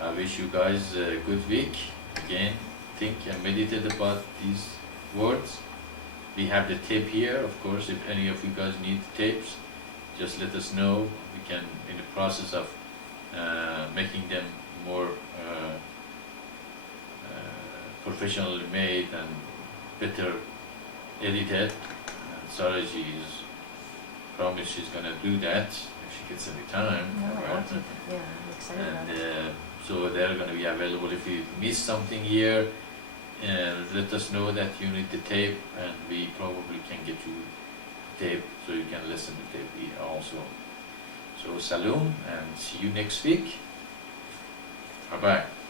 I wish you guys a good week. Again, think and meditate about these words. We have the tape here, of course. If any of you guys need tapes, just let us know. We can, in the process of making them more professionally made and better edited. And Saraji is promised she's gonna do that if she gets any time. No, I right? want to. Yeah, I'm excited about And it. so they're gonna be available. If you miss something here, let us know that you need the tape, and we probably can get you tape so you can listen to tape here also. So salam, and see you next week. Bye bye.